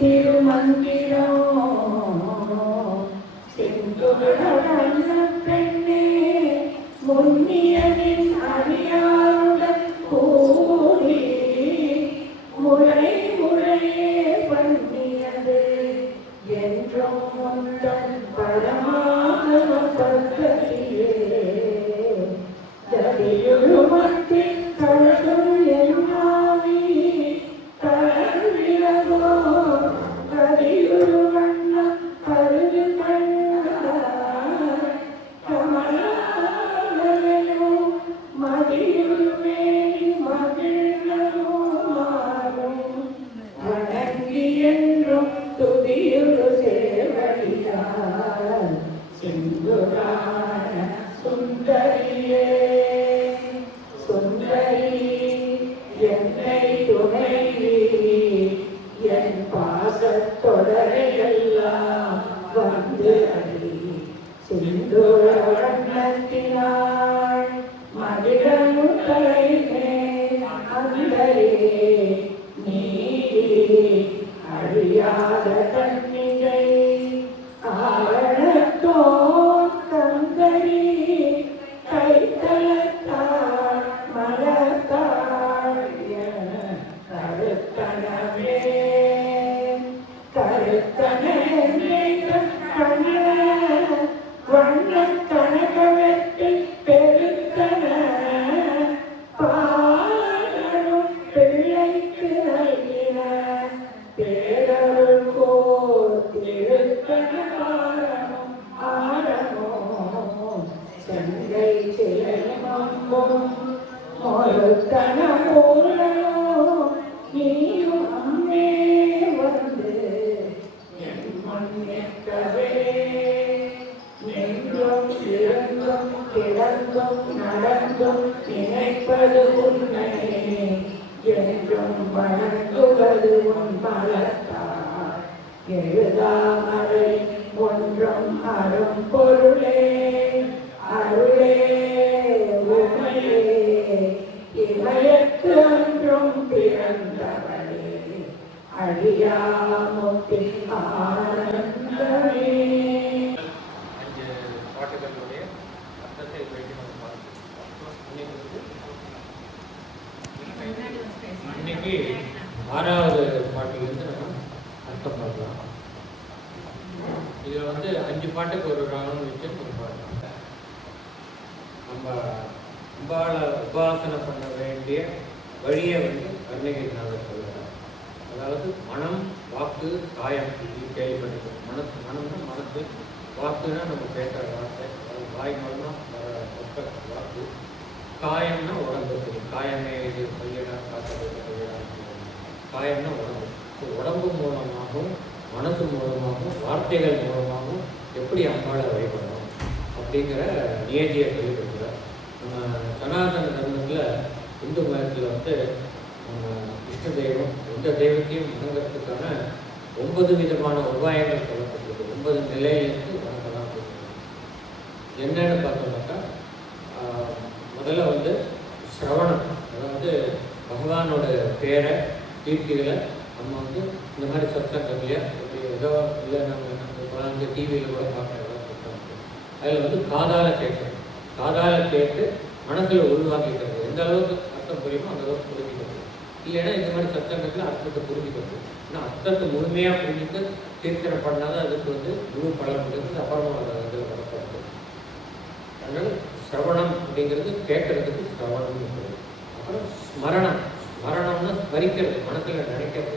திருமந்திரம் செந்துருள பெண்ணே முன்னியனின் அடியாருடன் கூடி முறை முறையே பண்ணியது என்றும் முந்தன் பரமாகம பக்தியே தடியுருமத்தின் கழகம் என்னாவி கழவிலகோ கடியுரு வண்ணம் கருது கண்ணாய் கமலாலயோ மதியுருமே மகிழோ மாறும் வணங்கி என்றும் துதியுரு சேவடியார் சிந்துரான சுந்தரியே சுந்தரி என்னை துணைவி என் பாசத்தொடரையெல்லாம் வந்து அடி சிந்துர வண்ணத்தினாள் மதிடமும் தலைமே அந்தரே நீடி அழியாத கண்ணிகை ஆரணத்தோ தங்கரி கைத்தளத்தாள் மலத்தாள் கருத்தனவே கருத்தனே கண்ண வண்ண கனகவெட்டு பெருத்தன பாடலும் பிள்ளைக்கு நல்கின பேரருள் கோர் திருத்தன ஆரமோ செங்கை சிலைமம்பும் மொருத்தன மூலனோ நீயும் அம்மே வந்து என் மண் நிற்கவே நின்றும் இருந்தும் கிடந்தும் நடந்தும் நினைப்பது உன்னை என்றும் வணங்குவது உன் பலத்தார் எழுதாமலை ஒன்றும் அரும் பொருளே அருளே உமையே இமயத்து அன்றும் பிறந்தவளே அழியாமுத்தி ஆனந்தமே. பாட்டுகளுடைய அர்த்தத்தை நம்ம பார்த்துருக்கோம். இன்னைக்கு 6வது பாட்டிலிருந்து நம்ம அர்த்தம் பார்க்கலாம். இதில் 5 பாட்டுக்கு ஒரு ராகம் வச்சு ஒரு பாட்டு. நம்ம அம்பாளை உபாசனை பண்ண வேண்டிய வழியை அருணகிரிநாதர் சொல்கிறார். அதாவது மனம், வாக்கு, காயம் இது கேள்விப்பட்டிருக்கோம். மனம்னா மனசு, வாக்குன்னா நம்ம பேசுகிற வார்த்தை, வாய் மூலமாக வர வாக்கு, காயம்னா உடம்பு. காயமே இது பையனா காத்த காயம்னா உடம்பு. ஸோ உடம்பு மூலமாகவும் மனசு மூலமாகவும் வார்த்தைகள் மூலமாகவும் எப்படி அம்பாளை வழிபடணும் அப்படிங்கிற நியதியை சொல்லியிருக்கிறார். நம்ம சனாதன தர்மத்தில் இந்து மதத்தில் இஷ்ட தெய்வம் எந்த தெய்வத்தையும் வணங்குறதுக்கான 9 விதமான உபாயங்கள் சொல்லப்பட்டிருக்கு. 9 நிலையிலிருந்து வணங்கலாம் அப்படின்னு என்னன்னு பார்த்தோம்னாக்கா, முதல்ல சிரவணம், அதாவது பகவானோட பேரை கீர்த்திகளை நம்ம இந்த மாதிரி சத்சங்கங்களையா ஏதோ இல்லை நம்ம டிவியில் கூட பார்க்குற சத்சங்கம் அதில் காதால கேட்கணும். காதால கேட்டு மனசில் உள்வாங்கிக்கிறது. எந்த அளவுக்கு அர்த்தம் புரியுமோ அந்த அளவுக்கு புரிஞ்சுக்கிறது. இல்லைன்னா இந்த மாதிரி சத்சங்கத்தில் அர்த்தத்தை புரிஞ்சுக்கிறது. ஆனால் அர்த்தத்தை முழுமையாக புரிஞ்சுட்டு கீர்த்தனை பண்ணாதான் அதுக்கு முழு பலன் கொடுக்குது. அப்புறமா அதை வரப்படுது. அதனால் சிரவணம் அப்படிங்கிறது கேட்கறதுக்கு சிரவணம்னு சொல்லுது. அப்புறம் ஸ்மரணம். ஸ்மரணம்னா ஸ்மரிக்கிறது, மனசில் நினைக்கிறது.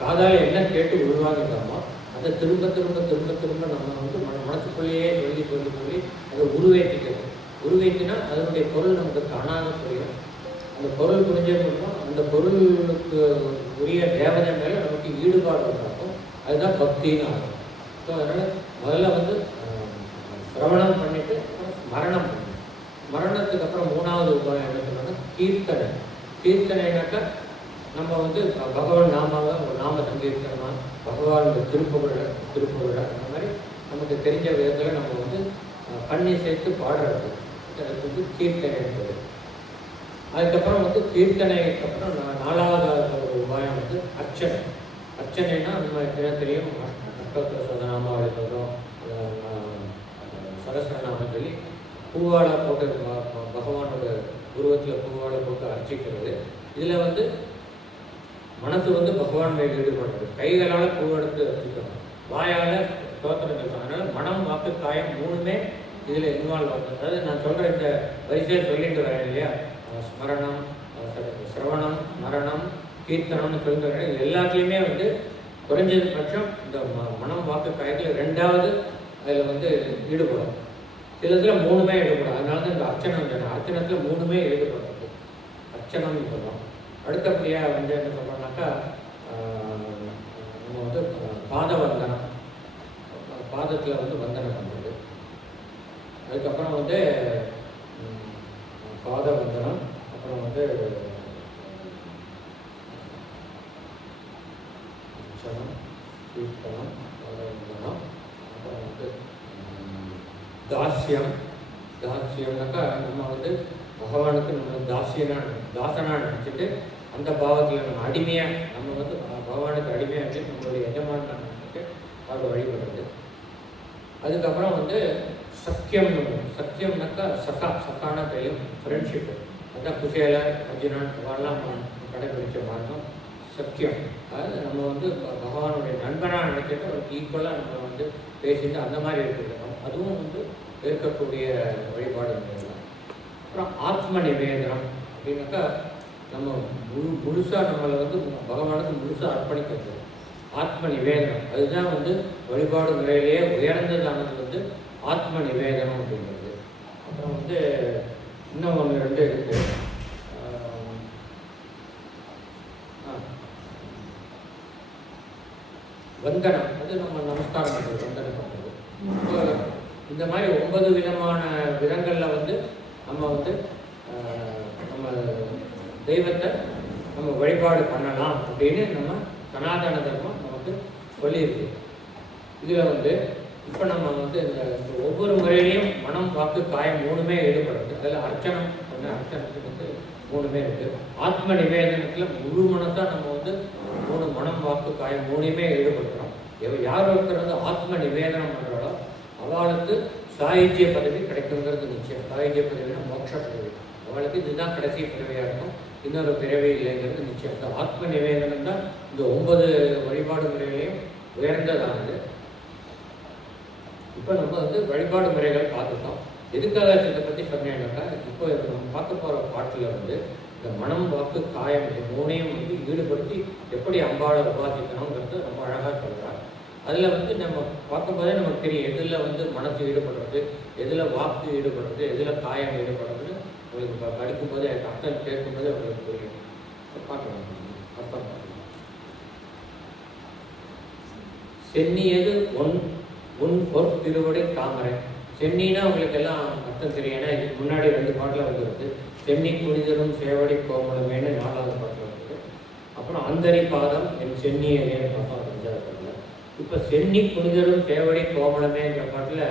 காதால என்ன கேட்டு உள்வாங்கிட்டோமோ அதை திரும்ப திரும்ப திரும்ப திரும்ப நம்ம மனசுக்குள்ளேயே சொல்லி சொல்லி சொல்லி அதை உருவேற்றிக்கிறது. உருவேற்றினா அதனுடைய பொருள் நமக்கு காணாத புரியும். அந்த பொருள் புரிஞ்சதுன்னா அந்த பொருளுக்கு உரிய தேவதை மேலே நமக்கு ஈடுபாடு உண்டாகும். அதுதான் பக்தின்னு ஆகும். ஸோ அதனால் முதல்ல சிரவணம் பண்ணிட்டு மரணம் பண்ணணும். மரணத்துக்கு அப்புறம் 3வது உபாயம் என்ன சொன்னோன்னா கீர்த்தனை. கீர்த்தனைனாக்கா நம்ம பகவான் நாமாவை ஒரு நாம சங்கீர்த்தனமா, பகவானோட திருப்புகழ அந்த மாதிரி நமக்கு தெரிஞ்ச விதத்தில் நம்ம பண்ணி சேர்த்து பாடுறது அதுக்கு கீர்த்தனை என்பது. அதுக்கப்புறம் கீர்த்தனைக்கு அப்புறம் 4வது ஒரு உபாயம் அர்ச்சனை. அர்ச்சனைனா நம்ம தினத்திலையும் அஷ்டோத்திர சதநாமாவளி சொல்கிறோம், சகஸ்ரநாமம் சொல்லி பூவாழை போட்டு பகவானோட உருவத்தில் பூவாழை போட்டு அர்ச்சிக்கிறது. இதில் வந்து மனசு வந்து பகவான் மேல் ஈடுபடுறது, கைகளால் பூவெடுத்து அர்ச்சிக்கணும், வாயால் தோத்திரம் சொல்லணும். அதனால் மனம், வாக்கு, காயம் மூணுமே இதில் இன்வால்வ் ஆகுது. அதாவது நான் சொல்கிற இந்த வரிசையை சொல்லிட்டு வரேன் இல்லையா, ஸ்மரணம், சிரவணம், மரணம், கீர்த்தனம்னு சொல்லிட்டு வரேன். இது எல்லாத்துலேயுமே வந்து குறைஞ்சது பட்சம் இந்த மனம், வாக்கு, காயத்தில் ரெண்டாவது அதில் வந்து ஈடுபடும். சிலத்தில் மூணுமே ஈடுபடும். அதனால தான் இந்த அர்ச்சனம் சொன்னேன். அர்ச்சனத்தில் மூணுமே ஈடுபடுறது அர்ச்சனம்னு சொல்கிறோம். அடுத்தபடியாக வந்து என்ன சொல்கிறோம்னாக்கா, நம்ம வந்து பாத வந்தனம், பாதத்தில் வந்து வந்தனம் பண்ணுறது. அதுக்கப்புறம் வந்து பாத வந்தனம், அப்புறம் வந்து அர்ச்சனம், கீர்த்தனம், பாத வந்தனம், அப்புறம் வந்து தாஸ்யம். தாஸ்யம்னாக்கா நம்ம வந்து பகவானுக்கு நம்ம தாசனாக நினச்சிட்டு அந்த பாவத்தில் நம்ம அடிமையாக, நம்ம வந்து பகவானுக்கு அடிமையாக வச்சு நம்மளுடைய எஜமானாக நினச்சிட்டு அவர் வழிபடுறது. அதுக்கப்புறம் வந்து சக்கியம். சக்கியம்னாக்கா சக்கான கையும் ஃப்ரெண்ட்ஷிப்பு. அதுதான் குசேல, அர்ஜுனன் அவெல்லாம் கடைபிடிச்ச மார்க்கம் சக்கியம். அதாவது நம்ம வந்து பகவானுடைய நண்பனாக நினைச்சிட்டு அவருக்கு ஈக்குவலாக நம்ம வந்து பேசிட்டு அந்த மாதிரி இருக்கிறோம். அதுவும் வந்து இருக்கக்கூடிய வழிபாடு முறைகள். அப்புறம் ஆத்ம நிவேதனம் அப்படின்னாக்கா நம்ம முழுசாக நம்மளை வந்து பகவானுக்கு முழுசாக அர்ப்பணிக்கிறது ஆத்ம நிவேதனம். அதுதான் வந்து வழிபாடு முறையிலேயே உயர்ந்ததானது வந்து ஆத்ம நிவேதனம் அப்படிங்கிறது. அப்புறம் வந்து இன்னும் ஒன்று ரெண்டு இருக்குது. வந்தனம், அது நம்ம நமஸ்காரம் பண்ணுறது, வந்தனம் பண்ணுறது. இந்த மாதிரி 9 விதமான விதங்களில் வந்து நம்ம வந்து நம்ம தெய்வத்தை நம்ம வழிபாடு பண்ணலாம் அப்படின்னு நம்ம சனாதன தர்மம் நமக்கு சொல்லியிருக்கு. இதில் வந்து இப்போ நம்ம வந்து இந்த ஒவ்வொரு முறையிலையும் மனம், வாக்கு, காயம் மூணுமே ஈடுபடுறது. அதில் அர்ச்சனம் வந்து அர்ச்சனத்துக்கு வந்து மூணுமே இருக்குது. ஆத்ம நிவேதனத்தில் முழு மனசாக நம்ம வந்து மனம், வாக்கு, காயம் மூணுமே ஈடுபடுத்துகிறோம். யார் ஒருத்தர் வந்து ஆத்ம நிவேதனம் பண்ணுறாலோ அவளுக்கு சாயுஜ்ய பதவி கிடைக்குங்கிறது நிச்சயம். சாயுஜ்ய பதவினா மோட்ச பதவி. அவளுக்கு இதுதான் கடைசி பிறவியாக இருக்கும், இன்னொரு பிறவி இல்லைங்கிறது நிச்சயம். இந்த ஆத்ம நிவேதனம் தான் இந்த 9 வழிபாடு முறைகளையும் உயர்ந்ததானது. இப்போ நம்ம வந்து வழிபாடு முறைகள் பார்த்துட்டோம். எதுக்காக இதை பற்றி சொன்னேன்னாக்கா, இப்போ நம்ம பார்க்க போகிற பாட்டில் வந்து இந்த மனம், வாக்கு, காயம் இந்த மூணையும் வந்து ஈடுபடுத்தி எப்படி அம்பாளை உபாசிக்கணுங்கிறது ரொம்ப அழகாக சொல்கிறார். அதில் வந்து நம்ம பார்க்கும்போதே நமக்கு தெரியும் எதில் வந்து மனசு ஈடுபடுறது, எதில் வாக்கு ஈடுபடுறது, எதில் காயம் ஈடுபடுறதுன்னு உங்களுக்கு படிக்கும்போதே அர்த்தம் கேட்கும்போதே உங்களுக்கு புரியும். பார்க்கலாம், அர்த்தம் பார்க்கலாம். சென்னியது உன் பொற் திருவடை தாமரை. சென்னின்னா உங்களுக்கு எல்லாம் அர்த்தம் தெரியும். ஏன்னா இதுக்கு முன்னாடி 2 பாட்டில் வந்துருக்கு. சென்னி புனிதரும் சேவடி கோமலமேனு 4வது பாட்டில் வந்துருக்கு. அப்புறம் அந்தரி பாதம் என் சென்னியதேன்னு பார்த்தோம் 5வது பாட்டில். இப்போ சென்னி புனிதரும் சேவடி கோமலமேன்ற பாட்டில்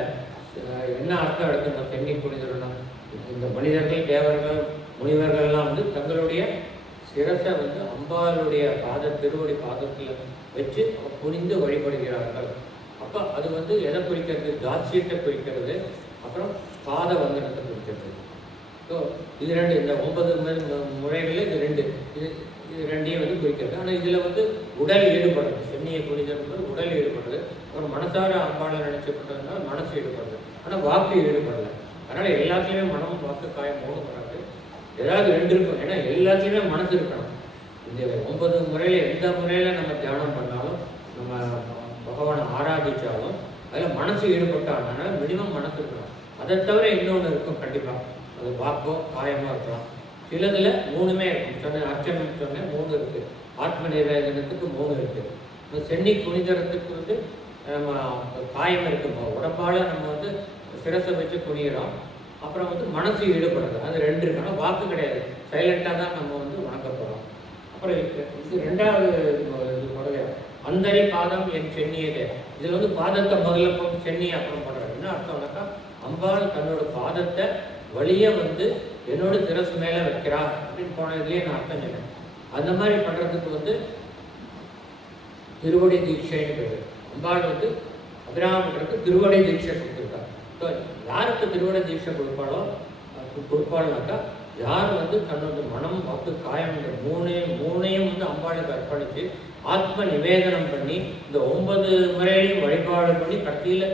என்ன அர்த்தம் எடுக்கணும்? சென்னி புனிதருன்னா இந்த மனிதர்கள், தேவர்கள், முனிவர்கள்லாம் வந்து தங்களுடைய சிரசை வந்து அம்பாளுடைய திருவடி பாதத்தில் வச்சு புனிந்து வழிபடுகிறார்கள். அப்போ அது வந்து எதை குறிக்கிறது? தாட்சியத்தை குறிக்கிறது. அப்புறம் பாத வந்தனத்தை குறிக்கிறது. ஸோ இது 2, இந்த 9 முறைகளில் இது ரெண்டையும் வந்து குறிக்கிறது. ஆனால் இதில் வந்து உடல் ஈடுபடுறது. சென்னியை புனிதர்கள் உடல் ஈடுபடுறது. அப்புறம் மனசார அம்பாளை நினைச்சப்பட்டதுனால மனசு ஈடுபடுறது. ஆனால் வாக்கு ஈடுபடலை. அதனால் எல்லாத்துலேயுமே மனம், வாக்கு, காயம் 3 வராது. ஏதாவது 2 இருக்கும். ஏன்னா எல்லாத்துலேயுமே மனசு இருக்கணும். இந்த 9 முறையில் எந்த முறையில் நம்ம தியானம் பண்ணாலும், நம்ம பகவானை ஆராதித்தாலும் அதில் மனசு ஈடுபட்டாங்கன்னா மினிமம் மனசு இருக்கணும். அதை தவிர இன்னொன்று இருக்கும் கண்டிப்பாக. அது வாக்கோ காயமோ இருக்கலாம். சிலதில் 3மே இருக்கும். சொன்ன அர்ச்சனம் சொன்னேன் 3 இருக்குது. ஆத்ம நிவேதனத்துக்கு 3 இருக்குது. சென்னி புனிதரத்துக்கு வந்து நம்ம காயம் இருக்கும், உடம்பால் நம்ம வந்து சிரசை வச்சு குனிகிறோம். அப்புறம் வந்து மனசு ஈடுபடுறது, அது 2 இருக்கு. ஆனால் வாக்கு கிடையாது, சைலண்ட்டாக தான் நம்ம வந்து வணக்க போகிறோம். அப்புறம் இது 2வது இது முதல்ல அந்தரி பாதம் என் சென்னியதே. இதில் வந்து பாதத்தை முதல்ல போட்டு சென்னி அப்புறம் பண்ணுறாரு. என்ன அர்த்தம்னாக்கா, அம்பாள் தன்னோட பாதத்தை வழியை வந்து என்னோட சிரசு மேலே வைக்கிறா அப்படின்னு போனதுலேயே நான் அர்த்தம் சொன்னேன். அந்த மாதிரி பண்ணுறதுக்கு வந்து திருவடி தீட்சைன்னு பேர். அம்பாள் வந்து அபிராமருக்கு திருவடி தீட்சை கொடுத்துருக்கா. ஸோ யாருக்கு திருவடி தீட்சை கொடுப்பாள்னாக்கா, யார் வந்து தன்னோட மனம் வாக்கு காயம் இந்த மூணையும் வந்து அம்பாளுக்கு அர்ப்பணித்து ஆத்ம நிவேதனம் பண்ணி இந்த 9 முறையையும் வழிபாடு பண்ணி கடைசியில்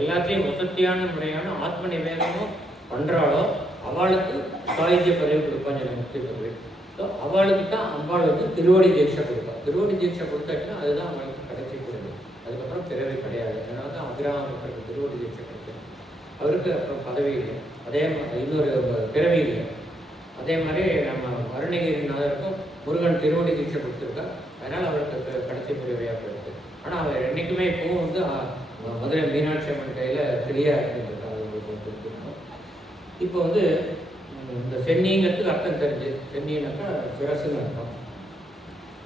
எல்லாத்தையும் வசதியான முறையான ஆத்ம நிவேதனமும் பண்ணுறாளோ அவளுக்கு சாகித்ய பதவி கொடுப்பாங்க முக்தி பதவி. ஸோ அவளுக்கு தான் அம்பாள் வந்து திருவடி தீட்சை கொடுப்பா. திருவடி தீட்சை கொடுத்தாச்சுன்னா அதுதான் அவளுக்கு கடைசி கொடுது. அதுக்கப்புறம் பிறவி கிடையாது. அதனால தான் அபிராமருக்கு திருவடி தீட்சை கிடைக்கும். அவருக்கு அப்புறம் பதவி இல்லை, அதே மாதிரி இன்னொரு பிறவி இல்லை. அதே மாதிரி நம்ம அருணகிரிநாதருக்கும் முருகன் திருவடி தீட்சை கொடுத்துருக்கா. அதனால் அவருக்கு கடைசி பிறவியாக போயிருக்கு. ஆனால் அவர் என்றைக்குமே இப்போவும் வந்து மதுரை மீனாட்சி அம்மன் கையில் கிளியாக இருந்துருக்கா. அது உங்களுக்கு கொடுத்துருக்கோம். இப்போ வந்து இந்த சென்னிங்கிறதுக்கு அர்த்தம் தெரிஞ்சு, சென்னினாக்கா சிரசுன்னு அர்த்தம்.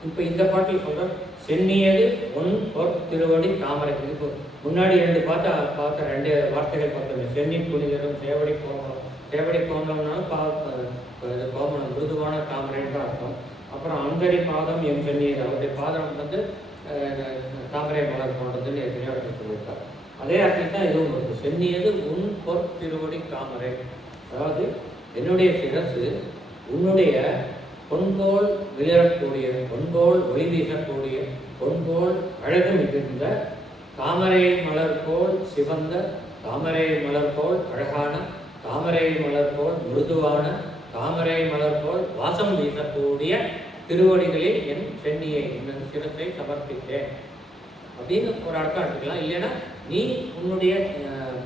இப்போ இந்த பாட்டில் சொல்கிற சென்னியது உன் பொற் திருவடி தாமரை. இப்போ முன்னாடி பார்த்த 2 வார்த்தைகள் பார்த்தோம். சென்னி புனிதரும் சேவடி கோமலம். சேவடி கோமலம்னாலும் கோமலம் மிருதுவான தாமரைன்னு தான் அர்த்தம். அப்புறம் அந்தரி பாதம் என் சென்னி, அவருடைய பாதம் வந்து தாமரை மலர் போன்றதுன்னு எத்தனையோ அர்த்தம் சொல்லியிருக்காரு. அதே அர்த்தம் தான் இதுவும் இருக்குது. சென்னியது உன் பொற் திருவடி தாமரை. அதாவது என்னுடைய சிரசு உன்னுடைய பொன்போல் விளரக்கூடிய, பொன்போல் ஒளி வீசக்கூடிய, பொன்போல் அழகு மிகுந்த தாமரை மலர் போல் சிவந்த, தாமரை மலர் போல் அழகான, தாமரை மலர் போல் மிருதுவான, தாமரை மலர் போல் வாசம் வீசக்கூடிய திருவடிகளில் என் சென்னியை, என் சிரசை சமர்ப்பித்தேன் அப்படின்னு ஒரு அர்த்தம் எடுத்துக்கலாம். இல்லைன்னா நீ உன்னுடைய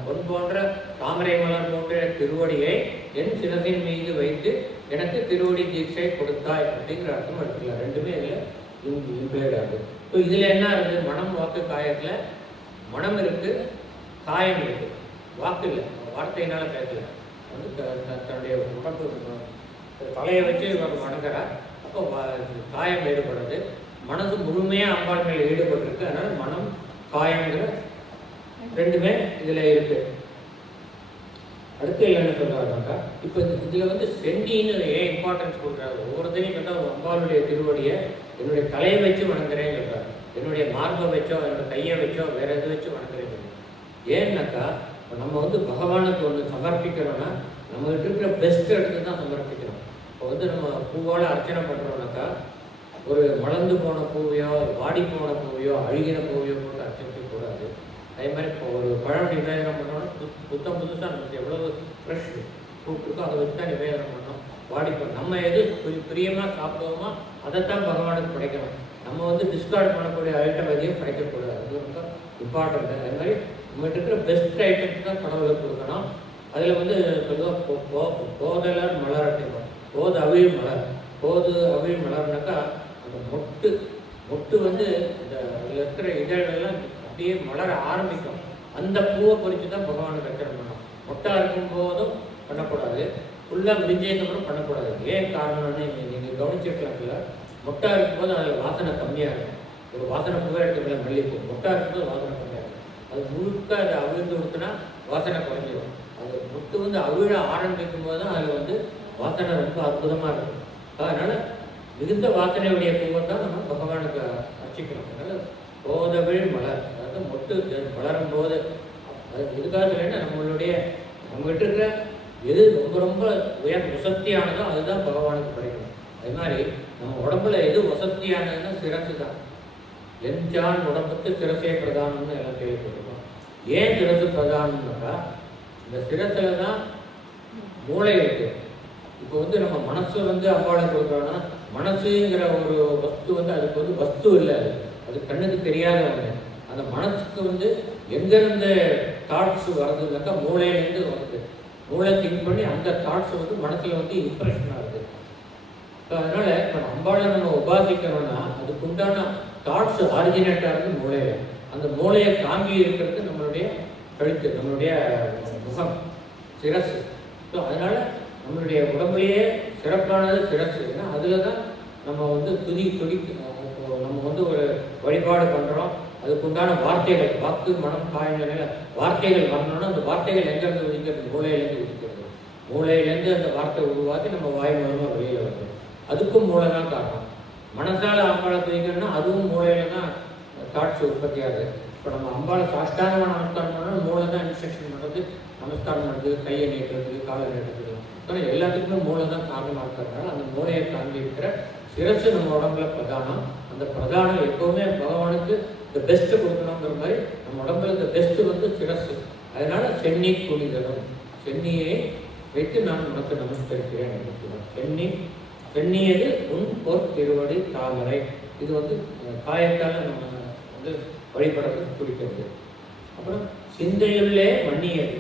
பொன் போன்ற தாமரை மலர் போன்ற திருவடியை என் சிரசின் மீது வைத்து எனக்கு திருவடி தீட்சை கொடுத்தாய் அப்படிங்கிற அர்த்தம் எடுத்துக்கலாம். ரெண்டுமே இதில் இம்பேர்டாது. ஸோ இதில் என்ன இருக்குது? மனம் வாக்கு காயத்தில் மனம் இருக்குது, காயம் இருக்குது, வாக்கு இல்லை, வார்த்தையினால் பேசல. வந்து தன்னுடைய உடம்பு தலையை வச்சு இவர் வணங்குறார். அப்போ காயம் ஈடுபடுறது. மனது முழுமையாக அம்பாள் மேலே ஈடுபட்டிருக்கு. அதனால் மனம் காயங்கிற ரெண்டுமே இதில் இருக்குது. அடுத்து என்னென்னு சொல்கிறாருனாக்கா, இப்போ இதில் வந்து சென்னின்னு ஏன் இம்பார்ட்டன்ஸ் கொடுக்குறாரு? ஒவ்வொருத்தையும் கேட்டால் அம்பாளுடைய திருவடியை என்னுடைய தலையை வச்சு வணங்குறேன்னு சொல்கிறார். என்னுடைய மார்பை வச்சோ, என்னோட கையை வச்சோ, வேறு எது வச்சு வணங்குறேன்னு. ஏன்னாக்கா இப்போ நம்ம வந்து பகவானுக்கு ஒன்று சமர்ப்பிக்கிறோன்னா நம்மகிட்ட இருக்கிற பெஸ்ட் எடுத்து தான் சமர்ப்பிக்கிறோம். இப்போ வந்து நம்ம பூவோடு அர்ச்சனை பண்ணுறோம்னாக்கா ஒரு மலர்ந்து போன பூவையோ, வாடி போன பூவையோ, அழுகின பூவையோ போட்டு அர்ச்சனைக்கூடாது. அதே மாதிரி இப்போ ஒரு பழம் நிவேதனம் பண்ணோன்னா புதுசாக நமக்கு எவ்வளோ ஃப்ரெஷ் ஃப்ரூட்டுக்கோ அதை வச்சு தான் நிவேதனம் பண்ணோம். வாடிப்போம் நம்ம எது பிரியமாக சாப்பிடுவோமோ அதைத்தான் பகவானுக்கு படைக்கணும். நம்ம வந்து டிஸ்கார்ட் பண்ணக்கூடிய ஐட்டம் எதையும் படைக்கக்கூடாது. அது ரொம்ப இம்பார்ட்டன்ட். அதே மாதிரி நம்மகிட்ட இருக்கிற பெஸ்ட் ஐட்டம்ஸ் தான் கடவுளுக்கு கொடுக்கணும். அதில் வந்து சொல்லுவோம் போதலர் மலர் அப்படின்னா போது அவிழ் மலர். போது அவிழ் மலர்னாக்கா அந்த மொட்டு வந்து இந்த அதில் இருக்கிற இதழெல்லாம் அப்படியே மலர ஆரம்பிக்கும். அந்த பூவை பறித்து தான் பகவானுக்கு அர்ச்சனை பண்ணணும். மொட்டாக இருக்கும் போதும் பண்ணக்கூடாது, ஃபுல்லாக விரிஞ்சதுக்கப்புறம் பண்ணக்கூடாது. ஏன் காரணம்னு நீங்கள் கவனிச்சிருக்கலாம்ல, மொட்டாக இருக்கும்போது அதில் வாசனை கம்மியாக இருக்கும். ஒரு வாசனை பூவை எடுத்துக்கலாம், மல்லிகைப்பூ. மொட்டாக இருக்கும்போது வாசனை கம்மியாக இருக்கும். அது முழுக்க அதை அவிழ்ந்து கொடுத்தனா வாசனை குறைஞ்சிடும். அது மொட்டு வந்து அவிழ ஆரம்பிக்கும் போது தான் அதில் வந்து வாசனை ரொம்ப அற்புதமாக இருக்கும். அதனால் மிகுந்த வாசனையுடைய பூவை தான் நம்ம பகவானுக்கு அர்ச்சிக்கிறோம். அதனால் போதவிழ் மலர், அதாவது மொட்டு வளரும் போது அது எதுக்காக சொல்லினா நம்மகிட்ட இருக்கிற எது ரொம்ப வசத்தியானதோ அதுதான் பகவானுக்கு கிடைக்கும். அது மாதிரி நம்ம உடம்புல எது வசத்தியானதுன்னா சிரசு தான். எஞ்சான் உடம்புக்கு சிரசே பிரதானம்னு எல்லாம் கேள்விப்பட்டிருக்கோம். ஏன் சிரசு பிரதானம்னாக்கா இந்த சிரசில் தான் மூளை இருக்கு. இப்போ வந்து நம்ம மனசு வந்து அம்பாளை கொடுக்குறோன்னா மனசுங்கிற ஒரு வஸ்து வந்து அதுக்கு வந்து வஸ்து இல்லை, அது கண்ணுக்கு தெரியாத ஒன்று. அந்த மனசுக்கு வந்து எங்கேருந்து தாட்ஸ் வருதுனாக்கா மூளையிலேருந்து வருது. மூளை திங்க் பண்ணி அந்த தாட்ஸ் வந்து மனசில் வந்து இம்ப்ரெஷன் ஆகுது. ஸோ அதனால் இப்போ அம்பாளை நம்ம உபாசிக்கணும்னா அதுக்கு உண்டான தாட்ஸ் ஆரிஜினேட் ஆகிறது மூளையில். அந்த மூளையை தாங்கி இருக்கிறது நம்மளுடைய கழுத்து, நம்மளுடைய முகம், சிரசு. ஸோ அதனால் நம்மளுடைய உடம்புலேயே சிறப்பானது சிரசு. ஏன்னா அதில் தான் நம்ம வந்து நம்ம வந்து ஒரு வழிபாடு பண்ணுறோம். அதுக்குண்டான வார்த்தைகள், வாக்கு மனம் காயங்கள் வார்த்தைகள் வரணும்னா அந்த வார்த்தைகள் எங்கேருந்து உதிக்கிறது? மூளையிலேருந்து உதிக்கிறது. மூளையிலேருந்து அந்த வார்த்தை உருவாக்கி நம்ம வாய் மூலமாக வெளியில் வருது. அதுக்கும் மூளை தான் காரணம். மனசால் அம்பாளை துதிக்கணும்னா அதுவும் மூளையில தான் தாட்ஸ் உற்பத்தி ஆகுது. இப்போ நம்ம அம்பாவை சாஷ்டாங்கமாக நமஸ்காரம் பண்ணால் மூளை தான் இன்ஸ்ட்ரக்ஷன் பண்ணுறது, நமஸ்காரம் பண்ணுறது, கையை நீட்டுறதுக்கு, காலை நீட்டுறதுக்கு. ஆனால் எல்லாத்துக்குமே மூளை தான் காரணமாக இருக்கிறதுனால அந்த மூளையை தாண்டி இருக்கிற சிரசு நம்ம உடம்புல பிரதானம். அந்த பிரதானம் எப்போவுமே பகவானுக்கு இந்த பெஸ்ட்டு கொடுக்கணுங்கிற மாதிரி நம்ம உடம்புல இந்த பெஸ்ட்டு வந்து சிரசு. அதனால சென்னி குனிதலும், சென்னியை வைத்து நான் உனக்கு நமஸ்கரிக்கிறேன் அப்படின்னு. சென்னியது உன் பொற் திருவடி தாமரை. இது வந்து காயத்தால் நம்ம வந்து வழிபடுறது குறிக்கிறது. அப்புறம் சிந்தையுள்ளே மன்னியது.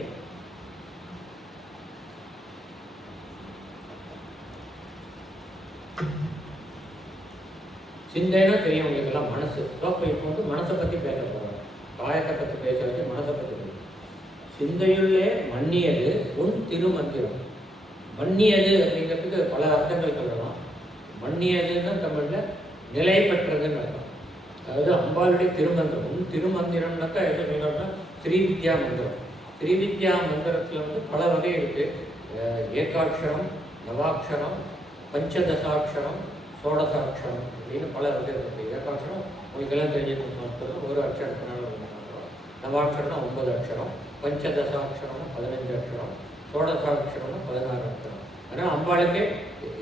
சிந்தைனா தெரியும் உங்களுக்கெல்லாம் மனசு. இப்போ வந்து மனசை பற்றி பேச போகிறோம். காயத்தை பற்றி பேசுறது, மனசை பற்றி பேசுறது. சிந்தையுள்ளே மன்னியது உன் திருமந்திரம். மன்னியது அப்படிங்கிறதுக்கு பல அர்த்தங்கள் சொல்லலாம். மன்னியதுன்னா தமிழில் நிலை பெற்றதுன்னு அர்த்தம். அதாவது அம்பாளுடைய திருமந்திரம். உன் திருமந்திரம்னாக்கா எது சொல்கிறோம்னா ஸ்ரீவித்யா மந்திரம். ஸ்ரீவித்யா மந்திரத்தில் வந்து பல வகை இருக்குது. ஏகாட்சரம், நவாட்சரம், பஞ்சதசாட்சரம், சோடசாட்சரம் அப்படின்னு பல வகை இருக்குது. ஏகாட்சரம் உங்களுக்கெல்லாம் தெரிஞ்சுக்கணும், ஒரு அக்ஷரத்தினால நவாட்சரம்னா 9 அக்ஷரம், பஞ்சதசாட்சரம்னா 15 அக்ஷரம், சோடசாட்சரம்னா 16 அக்ஷரம். ஆனால் அம்பாளுக்கு